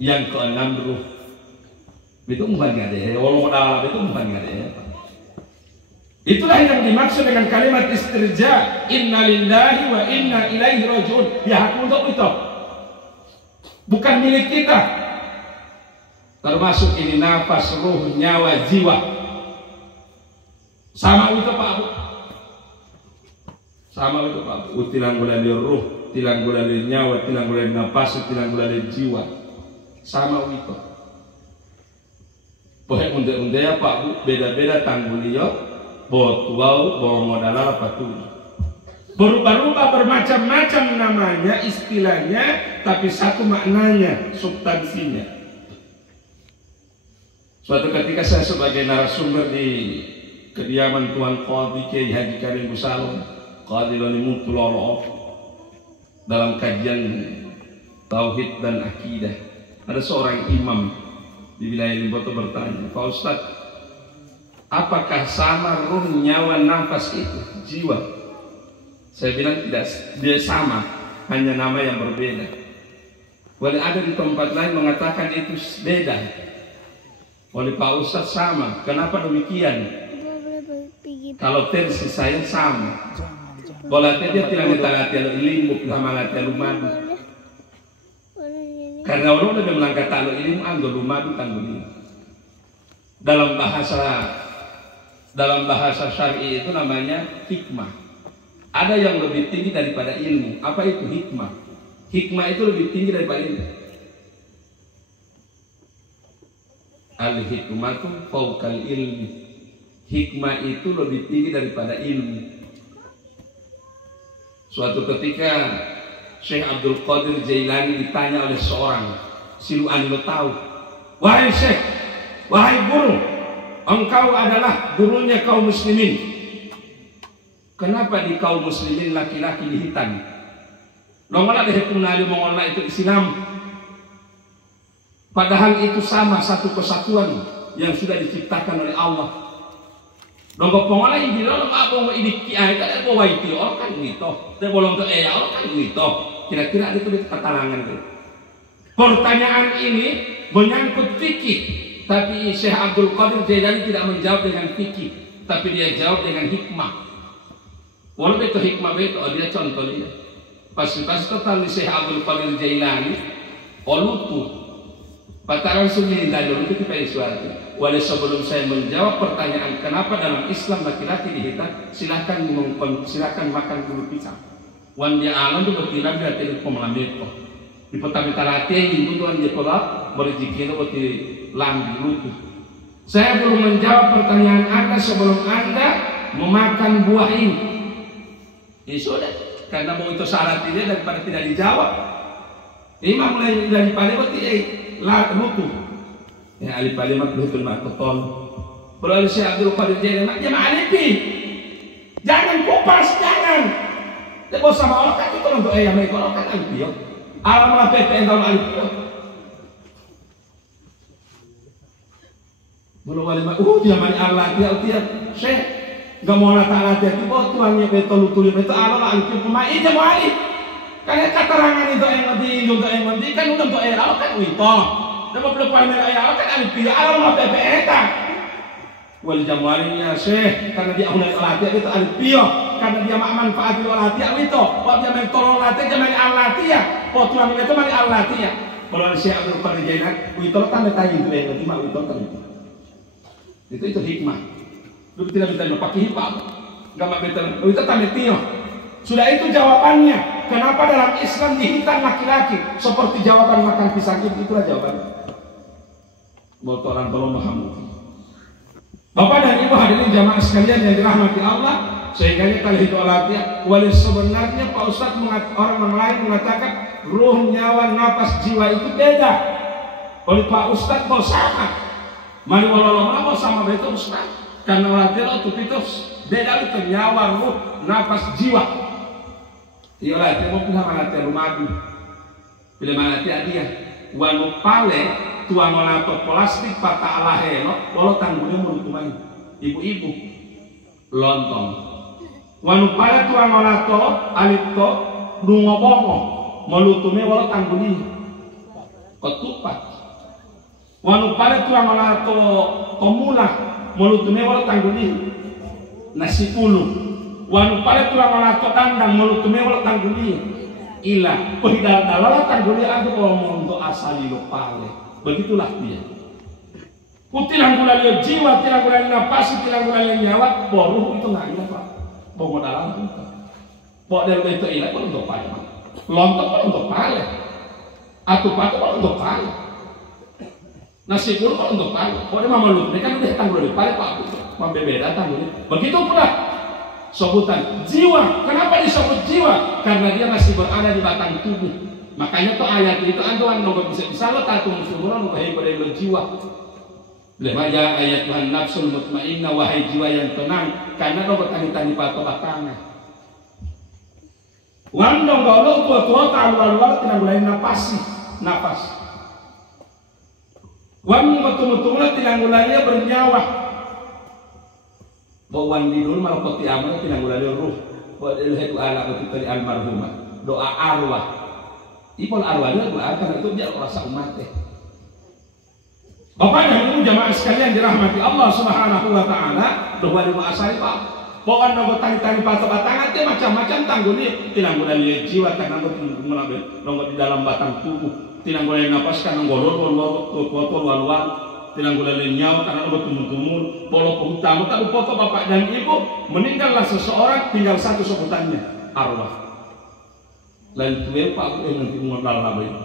Yang keenam dulu. Itu bukan ada. Orang modal itu bukan ada. Itulah yang dimaksud dengan kalimat istirja. Inna lillahi wa inna ilaihi rajiun. Ya hak untuk itu. Bukan milik kita. Termasuk ini nafas, ruh, nyawa, jiwa. Sama itu Pak Abu. Sama itu Pak Abu. Tilang bulan ruh, tilang bulan nyawa, tilang bulan nafas, tilang bulan jiwa. Sama itu. Pokoknya unde-unde ya Pak Abu. Beda-beda tanggul dia. Botuau, bawa modal apa tuh? Berubah-ubah bermacam-macam namanya, istilahnya, tapi satu maknanya, substansinya. Suatu ketika saya sebagai narasumber di kediaman Tuan Qadhi Kiai Haji Karim Busalom Qadhi Lalimutu Lolo dalam kajian Tauhid dan Akidah, ada seorang imam di wilayah Limboto bertanya, Pak Ustaz, apakah sama ruh, nyawa, nafas itu jiwa? Saya bilang tidak, dia sama, hanya nama yang berbeda. Boleh ada di tempat lain mengatakan itu beda. Oleh Pak Ustaz sama. Kenapa demikian? Kalau versi saya sama. Boleh dia tidak mengalati ilmu, tidak mengalati lumadu. Karena orang lebih melangkah talu ilmu, ando lumadu tanggung. Dalam bahasa syar'i itu namanya hikmah. Ada yang lebih tinggi daripada ilmu. Apa itu hikmah? Hikmah itu lebih tinggi daripada ilmu. Al-hikmatu fawqal ilmi. Hikmah itu lebih tinggi daripada ilmu. Suatu ketika Syekh Abdul Qadir Jailani ditanya oleh seorang, Siluan lo tahu, wahai Syekh, wahai guru, engkau adalah gurunya kaum muslimin. Kenapa di kaum muslimin laki-laki dihitan? Nongala dihitung nali mengolah itu Islam. Padahal itu sama satu kesatuan yang sudah diciptakan oleh Allah. Nongko pengolah ini dalam abang ini kiai kan ada bawa itu orang kan gitu. Dia bolong ke orang kan gitu. Kira-kira itu keterangan itu. Pertanyaan ini menyangkut fikih, tapi Syekh Abdul Qadir Jailani tidak menjawab dengan fikih, tapi dia jawab dengan hikmah. Walaupun itu hikmah itu, dia contohnya. Pas total Syekh Abdul Qadir Jailani, olutu. Pataran sendiri dulu itu kita suatu. Walau sebelum saya menjawab pertanyaan kenapa dalam Islam laki-laki dihitan, silakan makan dulu pisang. Wan dia alam tu bertilam dia tidak pemelamet. Di pertama talati yang tuan dia kolak berzikir berarti lambi lutu. Saya belum menjawab pertanyaan Anda sebelum Anda memakan buah ini. Ini sudah, karena mau itu syarat ini daripada tidak dijawab. Imam mulai daripada berarti lutu. Ya alif kalimat lutu makoton. Berarti Syekh Abdul Qadir Jailani dia ma'alifi. Jangan kupas, jangan. Dia bos sama orang kan itu untuk mereka orang kan alif. Alam lah PPN tahun alif. Belum wali dia mani Allah dia Syekh enggak mau latah dia itu tuannya betul lutu itu alam alif pemain dia mau alif. Karena keterangan itu yang nanti kan udah untuk Allah kan itu. Nama pelupaan Allah kan alif alam lah PPN. Wal jamwarinya Syekh karena dia udah latih itu alif karena dia manfaat latih itu. Buat dia mentolong latih dia mani Allah dia. Buat tuan itu mani Allah dia. Kalau Syekh Abdul Qadir Jailani itu tanda tanya itu yang nanti mau itu kan itu hikmah. Lu tidak bisa pakai hikmah. Enggak mau betul. Itu tanda tio. Sudah itu jawabannya. Kenapa dalam Islam dihitan laki-laki seperti jawaban makan pisang itu? Itulah jawabannya. Motoran tolong paham. Bapak dan Ibu hadirin jamaah sekalian yang dirahmati Allah, sehingga kalau itu alatnya, wali sebenarnya Pak Ustadz orang lain mengatakan ruh, nyawa, nafas, jiwa itu beda. Oleh Pak Ustadz mau sama, mari walau mau sama betul Ustadz, karena alatnya itu beda itu nyawa, ruh, nafas, jiwa. Iyalah, dia mau bilang alatnya rumadu, bila alatnya dia, walau pale tuang olato plastik patah alaheno, walau tanggungnya menutupai ibu-ibu lontong. Walau pale tuang olato alito dungobomo, melutume walau tanggungnya ketupat. Walau pale tuang olato komula, melutume walau tanggungnya nasi ulu. Wanu pada tulang olato dandang melutume walau tangguli ilah pehidal dalala tangguli aku ngomong untuk asali lo pale. Begitulah dia. Kutilang gula lihat jiwa, tilang gula lihat nafas, tilang gula lihat nyawa, boruh itu nggak ilah Pak. Bawa dalam itu. Bawa dari itu ilah pun untuk pale. Lontong pun untuk pale. Atupat pun untuk pale. Nasi pun untuk pale. Bawa dia mama lutume kan udah tangguli pale Pak. Membeda tangguli. Begitu pula. Sebutan jiwa, kenapa disebut jiwa? Karena dia masih berada di batang tubuh. Makanya tuh ayat itu antuan nggak bisa lo tatung semua nggak hebat dari jiwa. Lemaya ayat Tuhan nafsul mutmainnah, wahai jiwa yang tenang, karena kau bertani-tani patok batanga. Wandong kalau tua-tua tahu-tahu tidak boleh nafas. Wandong betul-betul tidak boleh bernyawa. Bawan di dulu malah poti amal tidak boleh ruh. Buat ilhatu ala betul dari almarhumah. Doa arwah. Ipol arwahnya doa karena itu dia rasa umatnya. Bapak dan Ibu jamaah sekalian dirahmati Allah Subhanahu wa taala, doa doa asari Pak. Pokoknya nonggo tani-tani patok batangan teh macam-macam tangguli, tidak boleh lihat jiwa karena nonggo di dalam batang tubuh, tidak boleh napaskan nonggo luar, tidak boleh lenyau karena nonggo tumur-tumur, polo utama tak foto Bapak dan Ibu meninggallah seseorang tinggal satu sebutannya arwah. Lain tuh Pak nanti mengenal apa itu.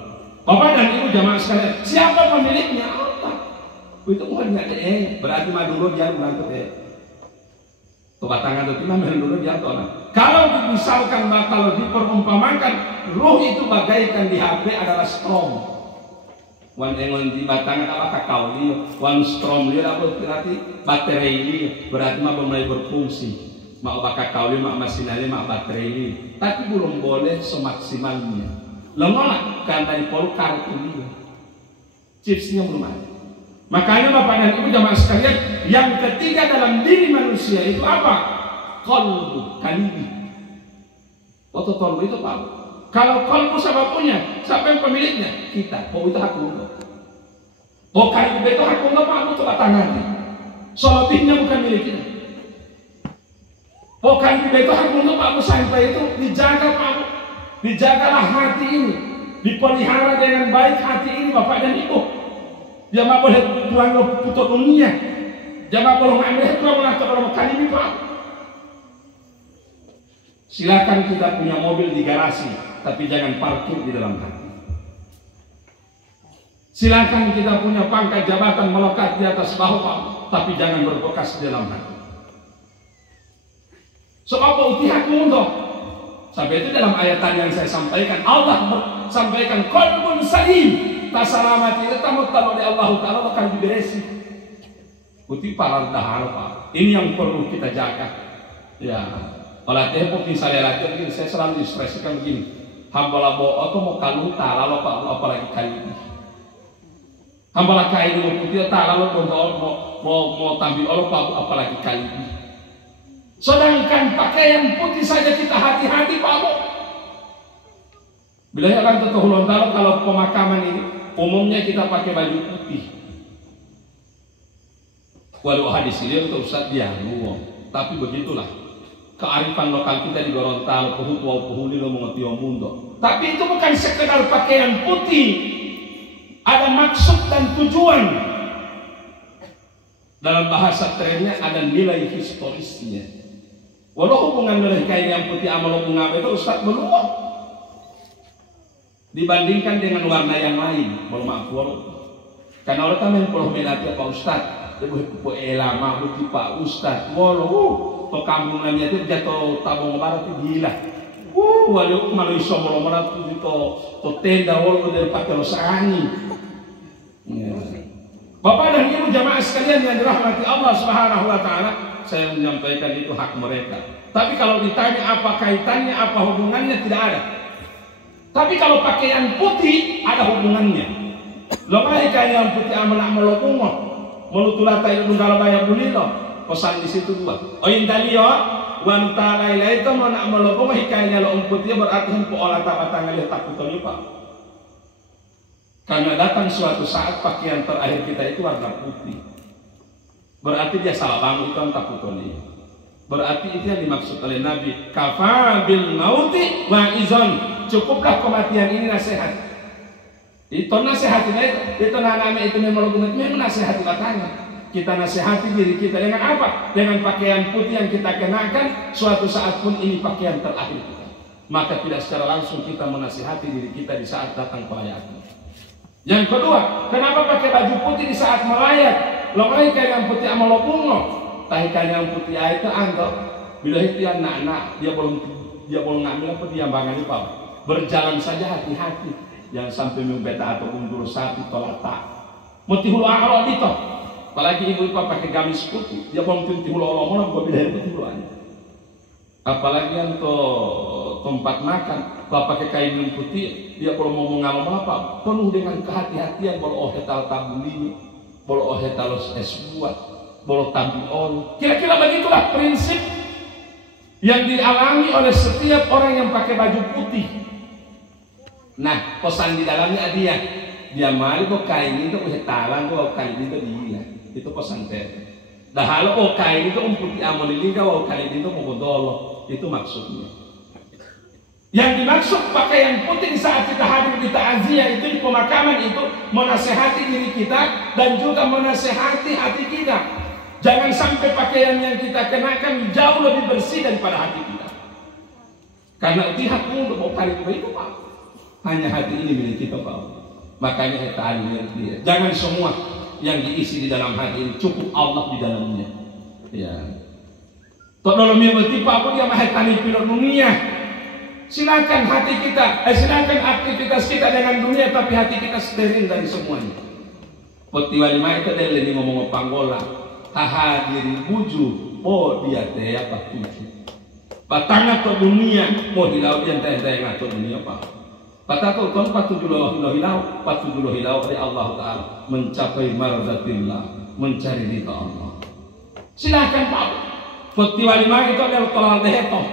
Bapak dan Ibu jamaah sekalian, siapa pemiliknya? Itu bukan nggak berarti maduro jangan berangkat kebatangan itu namanya dulu jatuh. Kalau misalkan kalau diperumpamakan ruh itu bagaikan di HP adalah strom. Wan engon di batangan apa kakao dia, wan strom dia apa berarti baterai ini berarti mah mulai berfungsi. Mak kakao dia, mak mesinnya, mak baterai ini. Tapi belum boleh semaksimalnya. Lemah karena di pol kartu dia, chipsnya belum ada. Makanya Bapak dan Ibu jamaah sekalian, yang ketiga dalam diri manusia itu apa? Qalbu, kalbi. Waktu qalbu itu apa? Kalau qalbu siapa punya? Siapa yang pemiliknya? Kita. Oh itu hak Allah. Oh kalbu itu hak Allah Pak, itu batangannya. Selebihnya bukan milik kita. Oh kalbu itu hak Allah Pak, sampai itu dijaga Pak. Dijagalah hati ini, dipelihara dengan baik hati ini Bapak dan Ibu. Jangan boleh tuan putus dunia. Jangan boleh mengambil tuan mengatakan kali ini Pak. Silakan kita punya mobil di garasi, tapi jangan parkir di dalam hati. Silakan kita punya pangkat jabatan melekat di atas bahu Pak, tapi jangan berbekas di dalam hati. Sebab itu hak untuk. Sampai itu dalam ayat tadi yang saya sampaikan, Allah sampaikan qalbun salim. Tak selamat itu tamu oleh Allah Taala akan diberesi. Putih para dahar Pak. Ini yang perlu kita jaga. Ya, kalau putih saya latih, saya selalu distresikan begini. Hambalah boh atau mau kalu tak lalu Pak, apalagi kali ini. Hambalah kain mau putih tak lalu mau tampil Allah Pak, apalagi kali ini. Sedangkan pakaian putih saja kita hati-hati Pak. Bila akan tertuhulun kalau pemakaman ini umumnya kita pakai baju putih. Walau hadis ini untuk Ustaz dia tapi begitulah kearifan lokal kita di Gorontalo, puhuli lo mengerti mundo. Tapi itu bukan sekedar pakaian putih, ada maksud dan tujuan. Dalam bahasa trennya ada nilai historisnya. Walau hubungan dengan kain yang putih amal bunga itu Ustaz meluap. Dibandingkan dengan warna yang lain, belum makmur. Karena orang tahu yang perlu melatih Pak Ustad, ibu lama bukti Pak Ustad, walau to kampung namanya itu jatuh tabung barat itu gila. Walau malu iso malu barat itu to tenda walau dari pakai losani. Bapak dan Ibu jamaah sekalian yang dirahmati Allah Subhanahu Wa Taala, saya menyampaikan itu hak mereka. Tapi kalau ditanya apa kaitannya, apa hubungannya, tidak ada. Tapi kalau pakaian putih ada hubungannya. Lomai kain yang putih amal melopungmo, menutulata itu kalau banyak bulilo. Pesan di situ dua. Oh intalio, wanta laila itu mana melopungmo hikayanya lo putih berarti hempo olah tabatang alih takut lupa. Karena datang suatu saat pakaian terakhir kita itu warna putih. Berarti dia salah bangun itu takut lupa. Berarti itu yang dimaksud oleh Nabi. Kafa bil mauti wa izon. Cukuplah kematian ini nasihat. Itu nasihatnya itu namanya itu memang menasihati katanya. Kita nasihati diri kita dengan apa? Dengan pakaian putih yang kita kenakan. Suatu saat pun ini pakaian terakhir kita. Maka tidak secara langsung kita menasihati diri kita di saat datang pelayatan. Yang kedua, kenapa pakai baju putih di saat melayat? Lokai yang putih amal lopungo. Tahikan yang putih itu anggap bila itu yang nak dia belum ngambil apa dia bangan Pak. Berjalan saja hati-hati, jangan sampai membeta atau undur sapi tolak tak. Mutihul akal itu, Apalagi ibu pakai gamis putih, dia mau tunti ulo-ulo mau beda putih ulo. Apalagi yang tempat makan, kalau pakai kain putih, dia kalau mau ngomong apa, penuh dengan kehati-hatian. Kalau ohetal tabuli, kalau ohetal es buah, kalau tabion. Kira-kira begitulah prinsip yang dialami oleh setiap orang yang pakai baju putih. Nah, pesan di dalamnya dia mari kok kain itu ohetalan kok kain itu dia. Itu pesan saya. Dah halo kain itu putih amolili kau kain itu mau bodolo. Itu maksudnya. Yang dimaksud pakaian putih saat kita hadir di takziah itu di pemakaman itu menasehati diri kita dan juga menasehati hati kita. Jangan sampai pakaian yang kita kenakan jauh lebih bersih daripada hati kita. Karena pihakmu untuk mau kali itu Pak. Hanya hati ini milik kita Pak. Makanya kita milik dia. Jangan semua yang diisi di dalam hati ini, cukup Allah di dalamnya. Ya. Tolong berarti Pak pun dia mahitani pilot dunia. Silakan hati kita, silakan aktivitas kita dengan dunia, tapi hati kita steril dari semuanya. Petiwali mai itu dari ngomong panggola, haha diri buju, oh dia teh apa tuju. Patangan ke dunia, mau di laut yang teh ngatur dunia Pak. Patatul kon patujuluh hilau dari Allah Taala mencapai marzatillah, mencari ridha Allah. Silakan Pak. Petiwali mai itu adalah tolal deheto.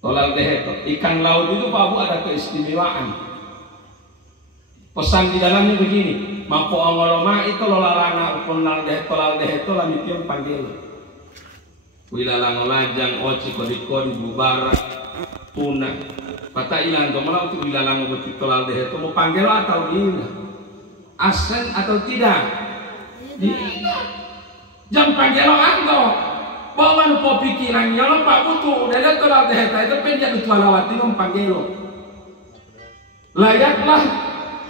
Tolal deheto. Ikan laut itu Pak Bu ada keistimewaan. Pesan di dalamnya begini, mampu angoloma itu lolarana tolal deheto lamitium panggil. Wilalang lajang oci kodi bubara tuna. Kata ilang kemana untuk wilalang betul tolal deheto mau panggil atau ini? Asal atau tidak? Tidak. Jam panggil anggo. Bawan po pikirannya lo Pak butuh. Udah tolal deheta itu penjat utwalawati panggil. Layaklah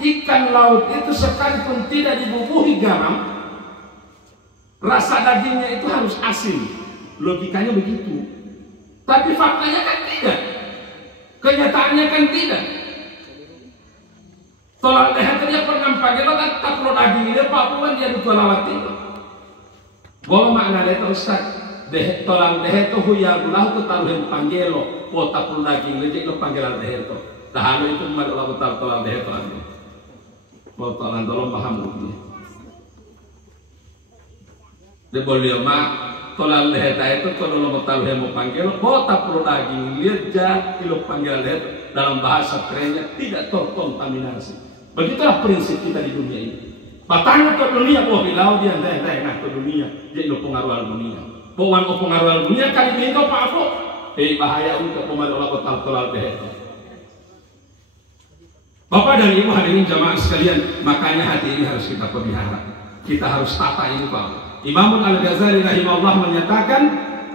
ikan laut itu sekalipun tidak dibubuhi garam, rasa dagingnya itu harus asin. Logikanya begitu. Tapi faktanya kan tidak. Kenyataannya kan tidak. Tolal deheta dia pernah panggil kan tak perlu dagingnya Pak bukan dia utwalawati itu. Bahwa makna itu Ustaz, tolong deheto huyagulah tu taruh panggelo, kota pun daging lejek lo panggilan deheto. Tahan itu malah betul tolong deheto aja. Mau tolong paham dia. Dia boleh mak tolong deheta itu kalau lo taruh mau panggelo, kota pun daging lejek lo panggilan deheto. Dalam bahasa kerennya tidak terkontaminasi. Begitulah prinsip kita di dunia ini. Batang ke dunia, oh bilau dia nah ke dunia, dia itu pengaruh dunia. Bawan pengaruh dunia kali ini kau apa? Bahaya untuk pemadam kota tolal deheto. Bapak dan Ibu hadirin jamaah sekalian, makanya hati ini harus kita pelihara. Kita harus tata ini Pak. Imam Al-Ghazali rahimahullah menyatakan,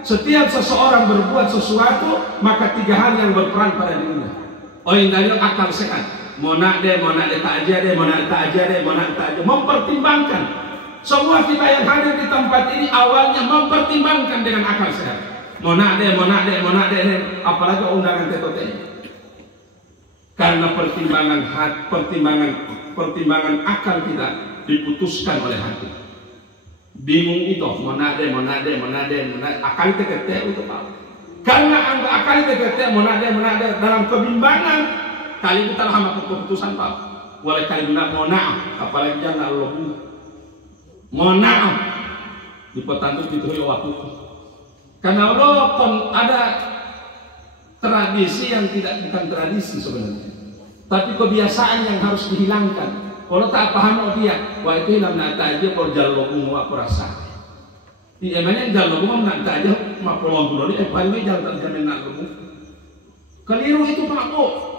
setiap seseorang berbuat sesuatu, maka 3 hal yang berperan pada dirinya. Oh yang dari akal sehat. Monak tak aja, mempertimbangkan. Semua kita yang hadir di tempat ini awalnya mempertimbangkan dengan akal sehat. Monak deh, apalagi undangan TTT. Karena pertimbangan akal kita diputuskan oleh hati. Bingung itu, monak deh, akal TTT itu Pak. Karena akal TTT monak deh dalam kebimbangan. Kali kita lama keputusan Pak. Boleh kali benar mona'am, apalagi jangan Allah mona'am. Di petantu itu waktu. Karena Allah ada tradisi yang bukan tradisi sebenarnya. Tapi kebiasaan yang harus dihilangkan. Kalau tak paham dia, wah itu hilang nata aja kalau jalan logung aku rasa. Iya emangnya jalan logung nata aja, mak peluang dulu ini, paling jalan jalan nak logung. Keliru itu Pak Bu.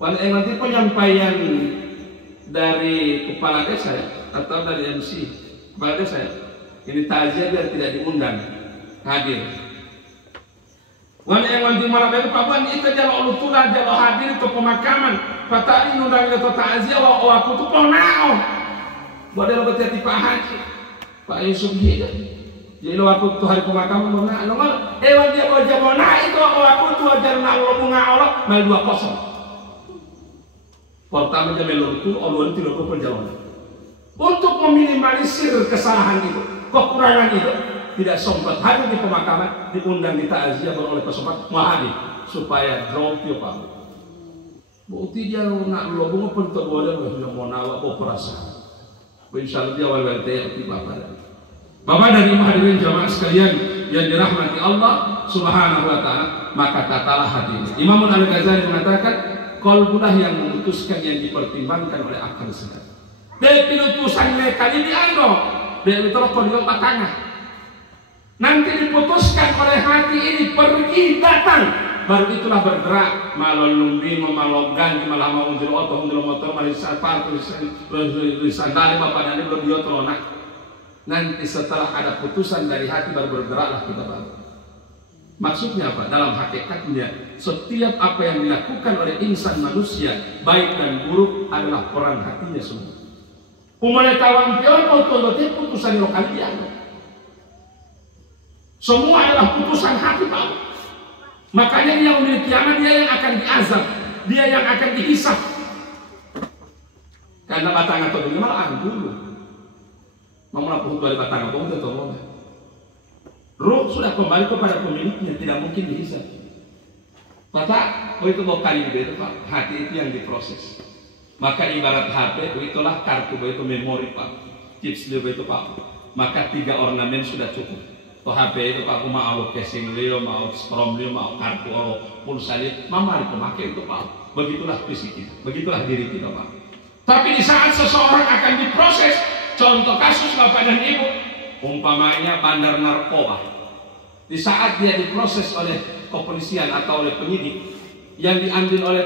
Nanti penyampaian dari kepala desa atau dari MC kepala desa ini takziah biar tidak diundang hadir. Nanti malam itu Pak Buan itu jalan ulutulah jalan hadir ke pemakaman. Patari undang itu takziah waktu itu ponau. Boleh lo berarti Pak Haji, Pak Yusuf Hida. Jadi lo waktu itu hari pemakaman ponau. Nomor dia baca ponau itu waktu itu jalan Allah bunga Allah mal 2-0. Pertama dia melur itu, Allah tidak perjalanan. Untuk meminimalisir kesalahan itu, kekurangan itu, tidak sempat hadir di pemakaman, diundang di takziah oleh kesempatan hadir supaya drop ya Pak. Bukti dia nak lobong pentok wadah yang mau nawa operasi. Insyaallah dia wal di Bapak dan Ibu hadirin jamaah sekalian yang dirahmati Allah Subhanahu wa taala, maka tatalah hati. Imam Al-Ghazali mengatakan, qalbulah yang memutuskan yang dipertimbangkan oleh akal sehat. Dari penutusan mereka ini dianggap dari telepon di tengah. Nanti diputuskan oleh hati ini pergi datang, baru itulah bergerak malon lumbi memalogan malah mau unjul oto unjul motor malisar partu sandali bapak dan ibu dia telonak. Nanti setelah ada putusan dari hati baru bergeraklah kita baru. Maksudnya apa? Dalam hakikatnya setiap apa yang dilakukan oleh insan manusia baik dan buruk adalah peran hatinya semua. Umumnya tawang pion autonotik putusan lokalian. Semua adalah putusan hati Pak. Makanya dia memiliki anak, dia yang akan diazab, dia yang akan dihisab. Karena batang atau dunia malah dulu. Mau melakukan dari batang atau itu ruh sudah kembali kepada pemiliknya, tidak mungkin dihisab. Maka itu mau kali itu Pak, hati itu yang diproses. Maka ibarat HP itulah kartu itu memori Pak, chips itu Pak. Maka 3 ornamen sudah cukup. Toh HP itu Pak, mau casing Leo, mau strom Leo, mau kartu pulsa Leo, mari pemakai itu Pak. Begitulah fisik kita, begitulah diri kita Pak. Tapi di saat seseorang akan diproses, contoh kasus Bapak dan Ibu, umpamanya bandar narkoba. Di saat dia diproses oleh kepolisian atau oleh penyidik, yang diambil oleh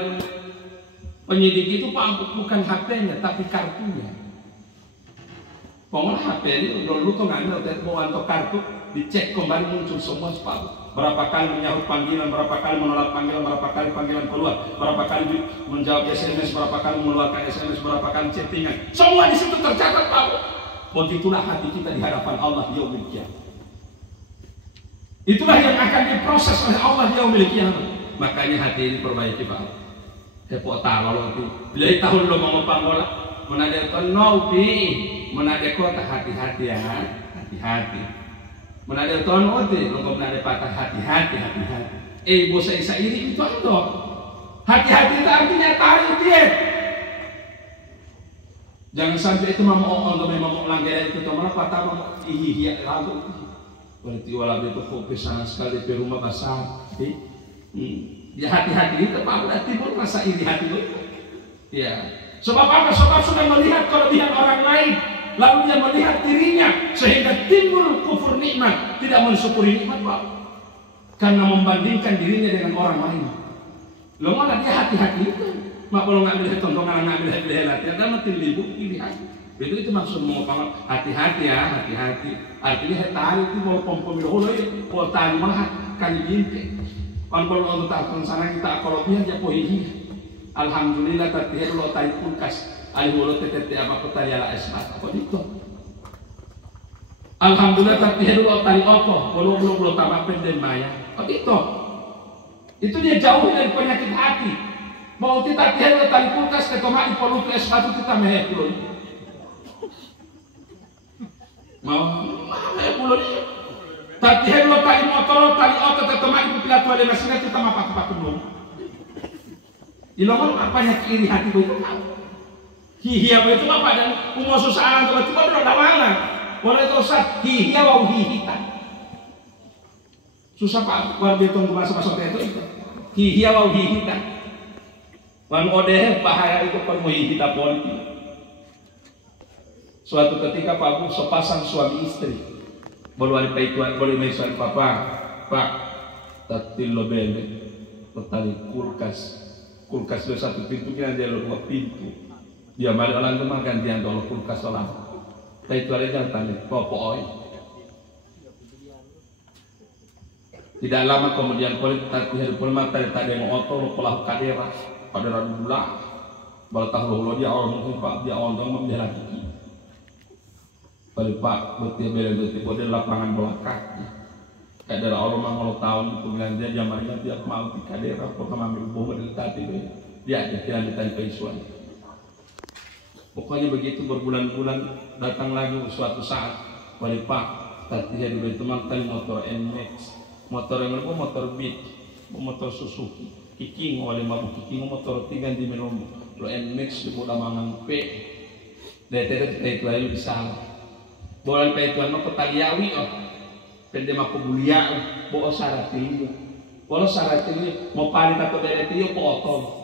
penyidik itu Pak bukan HP-nya tapi kartunya. Pengolah HP ini dulu tuh ngambil dari bawaan kartu, dicek kembali muncul semua Pak. Berapa kali menyahut panggilan, berapa kali menolak panggilan, berapa kali panggilan keluar, berapa kali menjawab SMS, berapa kali mengeluarkan SMS, berapa kali chattingan. Semua di situ tercatat Pak. Begitulah hati kita di hadapan Allah yaumil qiyamah. Itulah yang akan diproses oleh Allah yaumil qiyamah. Makanya hati ini perbaiki Pak. Hepok tahu itu. Bila tahun lo mau panggola, menada tonopi, menada kota hati-hati ya, hati-hati. Menada tonopi, lo menada patah hati-hati, hati-hati. Bosa isa ini itu ando. Hati-hati itu artinya tarik dia. Jangan sampai itu mau memang langgar itu teman patah mau hihi lalu. Berarti walau itu fokus sangat sekali di rumah basah. Ya hati-hati itu Pak udah timbul masa iri hati itu. Ya. Sebab apa? Sebab sudah melihat kelebihan orang lain, lalu dia melihat dirinya sehingga timbul kufur nikmat, tidak mensyukuri nikmat Pak. Karena membandingkan dirinya dengan orang lain. Lo malah dia hati-hati itu. Mak kalau nggak melihat tontonan nggak melihat hati, ada mati libuk pilihan. Itu maksud mau ngomong hati-hati ya, hati-hati. Artinya hati itu mau pom-pom dahulu ya, mau tali mahat kali bintik. Kalau untuk tahun sana kita kalau dia dia pohihi. Alhamdulillah tertiar lo tali kulkas. Alhamdulillah teteh apa petayala esmat apa itu. Alhamdulillah tertiar lo tali opo. Belum tambah pendem maya. Apa itu? Itu dia jauh dari penyakit hati. Mau kita tiar lo tali kulkas ketomai perlu ke esmat kita mehepulun. Mau mehepulun. Tapi lo tali motor, tali otot atau main pilih tuan di mesin kita mapak dulu. Ilmu apanya kiri hati itu tahu. Hihi apa itu apa dan umur susah tiba-tiba belum ada mana. Boleh itu usah hihi atau hihita. Susah Pak, buat tunggu masa-masa itu. Hihi atau hihita. Wan odeh bahaya itu perlu hihita politik. Suatu ketika Pak Bu sepasang suami istri. Boleh main papa, Pak, tatil lo bele, tali kulkas dua satu pintu kan dia dua pintu. Dia balik orang itu makan dia tolong kulkas orang. Tapi itu ada yang tanya, popoi. Tidak lama kemudian kulit mata tadi mau otot pelah kadera pada rabu bulan. Baru tahu lo dia orang mungkin Pak dia orang dong dia lagi. Balik Pak, betul bela betul dia lapangan belakang. Kayak dari Allah mau tahun kemudian dia zamannya dia mau di kadera, pokoknya ambil buah dari tadi dia aja kira ditanya ke isuan. Pokoknya begitu berbulan-bulan, datang lagi suatu saat, wali pak, tadi di Baitul tali motor NMAX, motor yang lebih motor Beat, motor Suzuki, Kiking, wali mabuk Kiking, motor 3 di Melombo, lo NMAX di Muda Mangang P, dari itu lagi bisa, boleh kayak tuan mau petaliawi, pendem aku bulia, bawa syarat ini, kalau syarat ini mau paling atau dari itu potong.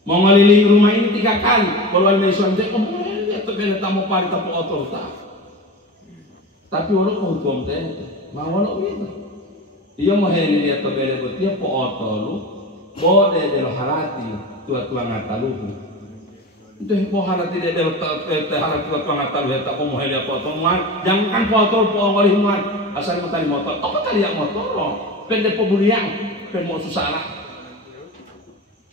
Mau ngeliling rumah ini 3 kali, kalau ada isuan dia, atau kena tamu pari tamu otorita. Tapi orang kau tuam teh, mau orang itu. Ia mau heli dia atau bela betia po otoru, boleh dia halati tua ngataluhu. Itu po halati dia halati tua ngataluhu, tak mau heli apa otoruan, jangan po otor po ngelihuan, asal mau tali motor, apa tali yang motor? Pendek po buliang, pendek mau susah lah.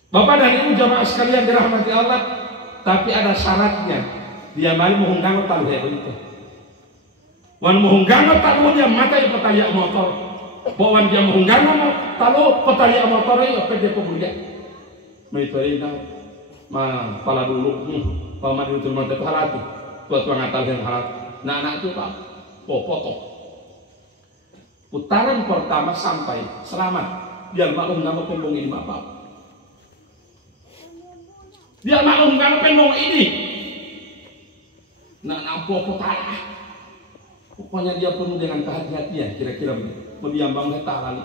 Bapak dan Ibu jamaah sekalian dirahmati Allah, tapi ada syaratnya. Dia malu menghunggang talu itu. Wan menghunggang talu dia mata yang petaya motor. Bawan dia menghunggang talu petaya motor itu apa dia pemulia. Meiterina, pala dulu, paman itu mata halati, buat pengatal yang halati. Nah anak itu pak, potong. Putaran pertama sampai selamat. Dia malu menghunggang pembung ini bapak. Dia maklum kalau penong ini nampu putara. Pokoknya dia penuh dengan kehati-hatian, kira-kira begitu. Mau diambang heta kali.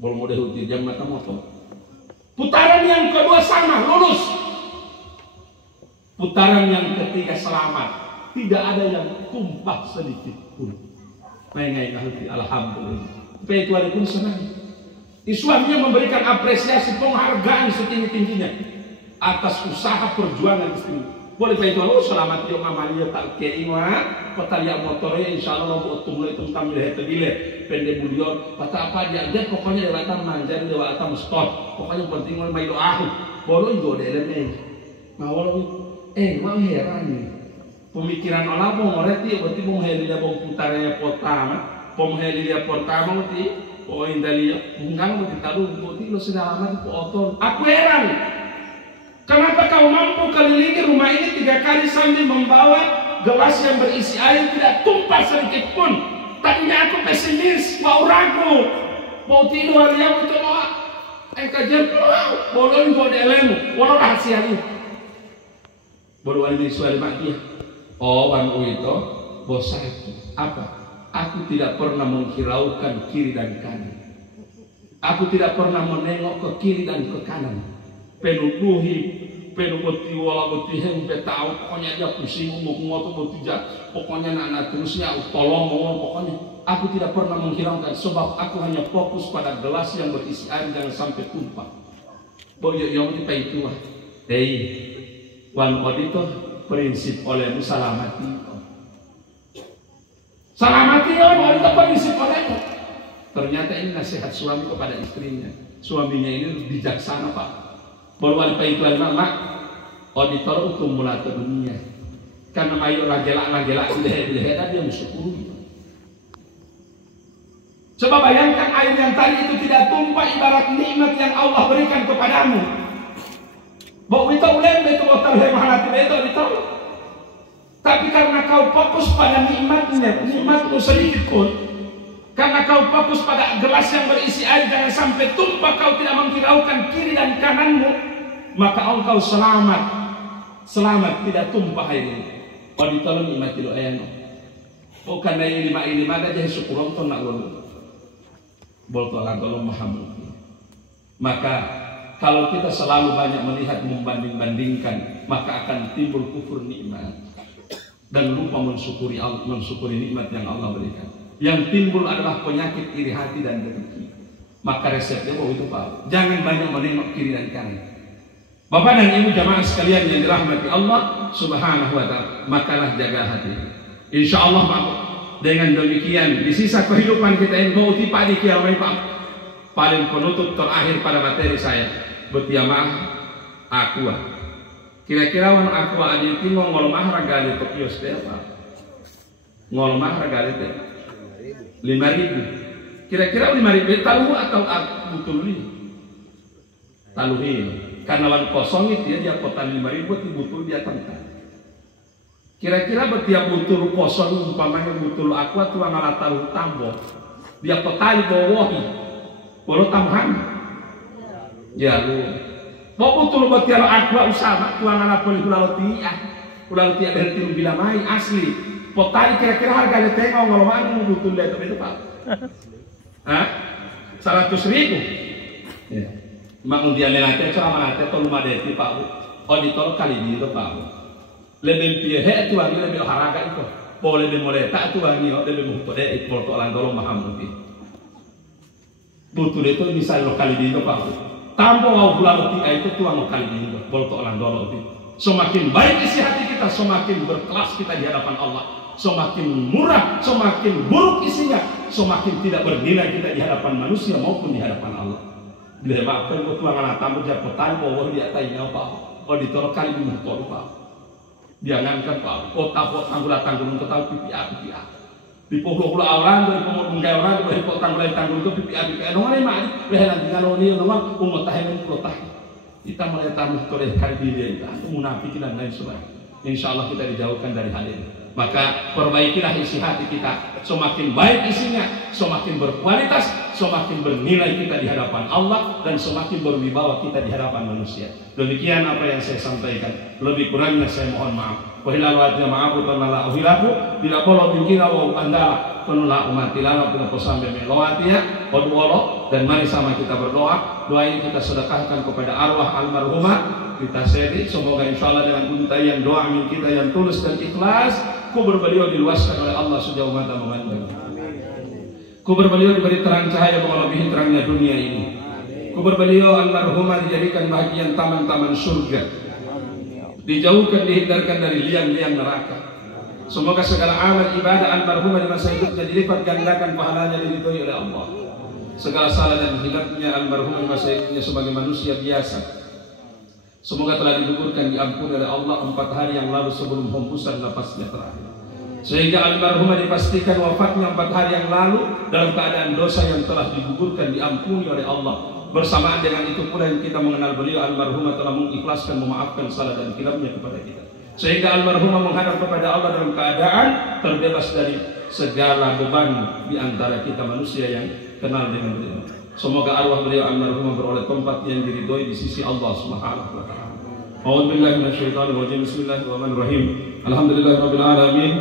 Boleh mau dehuti jam mata motor. Putaran yang kedua sama, lulus. Putaran yang ketiga selamat. Tidak ada yang tumpah sedikit pun. Mengai kahti alhamdulillah. Supaya itu hari pun senang. Suaminya memberikan apresiasi penghargaan setinggi-tingginya atas usaha perjuangan istri. Boleh pak itu selamat yo amalia tak keima petalia motornya insyaallah lo mulai tentang lihat terbilet pendek bulion kata apa dia pokoknya lewatan manjar lewatan stop pokoknya penting main doa boleh juga deh mau mau heran nih pemikiran orang mau ngerti berarti mau heli dia mau putarnya pertama mau heli dia pertama berarti poin dari enggak berarti taruh berarti lo sudah lama di otot aku heran. Kenapa kau mampu kelilingi rumah ini 3 kali sambil membawa gelas yang berisi air tidak tumpah sedikit pun? Tadinya aku pesimis, mau ragu, mau tidur hari yang itu mau kajian boleh kau delemu, walau rahasia ini. Boleh ini suara mak dia. Oh wanu itu bosan apa? Aku tidak pernah menghiraukan kiri dan kanan. Aku tidak pernah menengok ke kiri dan ke kanan. Penuhi, penuhi wala beti hempe tahu pokoknya dia pusing ngomong beti jat pokoknya anak terusnya tolong ngomong pokoknya aku tidak pernah menghiraukan sebab aku hanya fokus pada gelas yang berisi air jangan sampai tumpah. Boyo yang kita itu lah. Wan odito prinsip olehmu salamati. Salamati odito prinsip olehmu. Ternyata ini nasihat suami kepada istrinya. Suaminya ini bijaksana pak. Bahwa itu mak auditor untuk mulai ke dunia karena mayu lagi-lagi dia mensyukuri. Coba bayangkan air yang tadi itu tidak tumpah ibarat nikmat yang Allah berikan kepadamu. Bahwa itu ulembe itu otak hemalati itu. Tapi karena kau fokus pada nikmatmu sedikit pun, karena kau fokus pada gelas yang berisi air jangan sampai tumpah kau tidak menghiraukan kiri dan kananmu. Maka engkau selamat tidak tumpah air ini. Kalau ditolong nikmati lo ayam. Oh karena ini ada jadi syukur untuk nak lalu. Boltolan tolong mahamu. Maka kalau kita selalu banyak melihat membanding-bandingkan, maka akan timbul kufur nikmat dan lupa mensyukuri nikmat yang Allah berikan. Yang timbul adalah penyakit iri hati dan dengki. Maka resepnya bahwa itu pak, jangan banyak menengok kiri dan kanan. Bapak dan Ibu jamaah sekalian yang dirahmati Allah Subhanahu wa taala, makalah jaga hati. Insyaallah Pak, dengan demikian di sisa kehidupan kita ini mau tiba di kiamat Pak. Paling penutup terakhir pada materi saya, bertiamaah aqua. Kira-kira wan aqua adi itu ngolmah ragali Tokyo Square Pak. Ngolmah ragali teh 5.000. Kira-kira 5.000 tahu atau betul ini? Taluhi. karena wan kosong itu dia kotan 5.000 butuh dia tentang. Kira-kira bertiap butuh kosong umpamanya butuh aku tuang ngalatar tambo dia petani bawahi baru tambahan ya lu mau butuh bertiap aku usaha tuang ngalatar ulang tiap dari tilu bila mai asli petani kira-kira harganya tengok ngalaman butuh lihat itu pak 100.000 ya mak dia nenate cara manate tol madeti pak auditor kali ini itu pak lebih piye tuang ini lebih harga itu boleh dimulai tak tuang ini lebih mumpuni itu porto landolo maham itu butuh itu bisa lokal ini itu pak tanpa mau bulan itu tuang lokal ini porto landolo itu semakin baik isi hati kita semakin berkelas kita di hadapan Allah semakin murah semakin buruk isinya semakin tidak bernilai kita di hadapan manusia maupun di hadapan Allah. Bila maafkan buat tuang anak tamu jadi petani bahwa dia tanya apa auditor kali ini motor pak jangankan pak tapok tanggul untuk tahu PPA di pulau orang dari pemodong gaya orang dari tanggul itu PPA nongan emang leheran tinggal oni nongan umur tahanan pulau kita mulai tamu oleh kali dia itu munafik dan lain sebagainya. Insyaallah kita dijauhkan dari hal ini. Maka perbaikilah isi hati kita. Semakin baik isinya, semakin berkualitas, semakin bernilai kita di hadapan Allah dan semakin berwibawa kita di hadapan manusia. Demikian apa yang saya sampaikan. Lebih kurangnya saya mohon maaf. Wahilalu adna ma'abu tanala uhilaku bila polo bingkira wa upandala penula umatilala bila posambe melawatiya odwolo dan mari sama kita berdoa. Doa ini kita sedekahkan kepada arwah almarhumah kita sedi semoga insyaallah dengan untayan doa amin kita yang tulus dan ikhlas kubur beliau diluaskan oleh Allah sejauh mata memandang. Kubur beliau diberi terang cahaya melebihi terangnya dunia ini. Kubur beliau almarhumah dijadikan bahagian taman-taman surga. Dijauhkan dihindarkan dari liang-liang neraka. Semoga segala amal ibadah almarhumah di masa hidupnya dilipat gandakan pahalanya diridhoi oleh Allah. Segala salah dan hilafnya almarhumah di masa hidupnya sebagai manusia biasa semoga telah digugurkan diampuni oleh Allah 4 hari yang lalu sebelum hembusan napasnya terakhir. Sehingga almarhumah dipastikan wafatnya 4 hari yang lalu dalam keadaan dosa yang telah digugurkan diampuni oleh Allah. Bersamaan dengan itu pula yang kita mengenal beliau almarhumah telah mengikhlaskan memaafkan salah dan hilafnya kepada kita. Sehingga almarhumah menghadap kepada Allah dalam keadaan terbebas dari segala beban di antara kita manusia yang kenal dengan beliau. Semoga arwah beliau almarhumah beroleh tempat yang diridhoi di sisi Allah Subhanahu wa taala. A'udzubillahi minasyaitonir rajim. Bismillahirrahmanirrahim. Alhamdulillahirabbil alamin.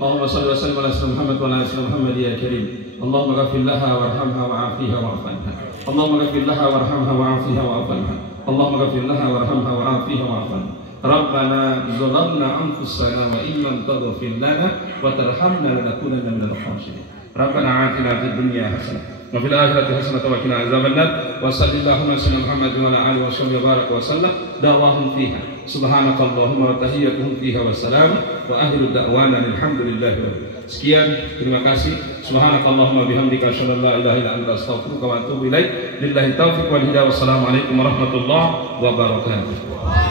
Allahumma shalli wa sallim ala sayyidina Muhammad wa ala ali Muhammad ya karim. Allahumma ghfir laha warhamha wa'afiha wa'afanha. Allahumma ghfir laha warhamha wa'afiha wa'afanha. Allahumma ghfir laha warhamha wa'afiha wa'afanha. Rabbana zalamna anfusana wa in lam taghfir lana wa tarhamna lanakunanna minal khasirin. Rabbana atina fid dunya hasanah wa fil akhirati hasanah wa qina azabannar. Wa sallallahu ala sayyidina Muhammad wa ala alihi wa sahbihi baraka wa sallam. Da'wahum fiha subhanakallahumma wa tahiyyatuhum fiha wassalam wa akhiru da'wana alhamdulillahi rabbil alamin. Sekian, terima kasih. Subhanakallahumma bihamdika asyhadu an la ilaha illa anta astaghfiruka wa atubu ilaik. Lillahi taufiq wal hidayah. Wassalamualaikum warahmatullahi wabarakatuh.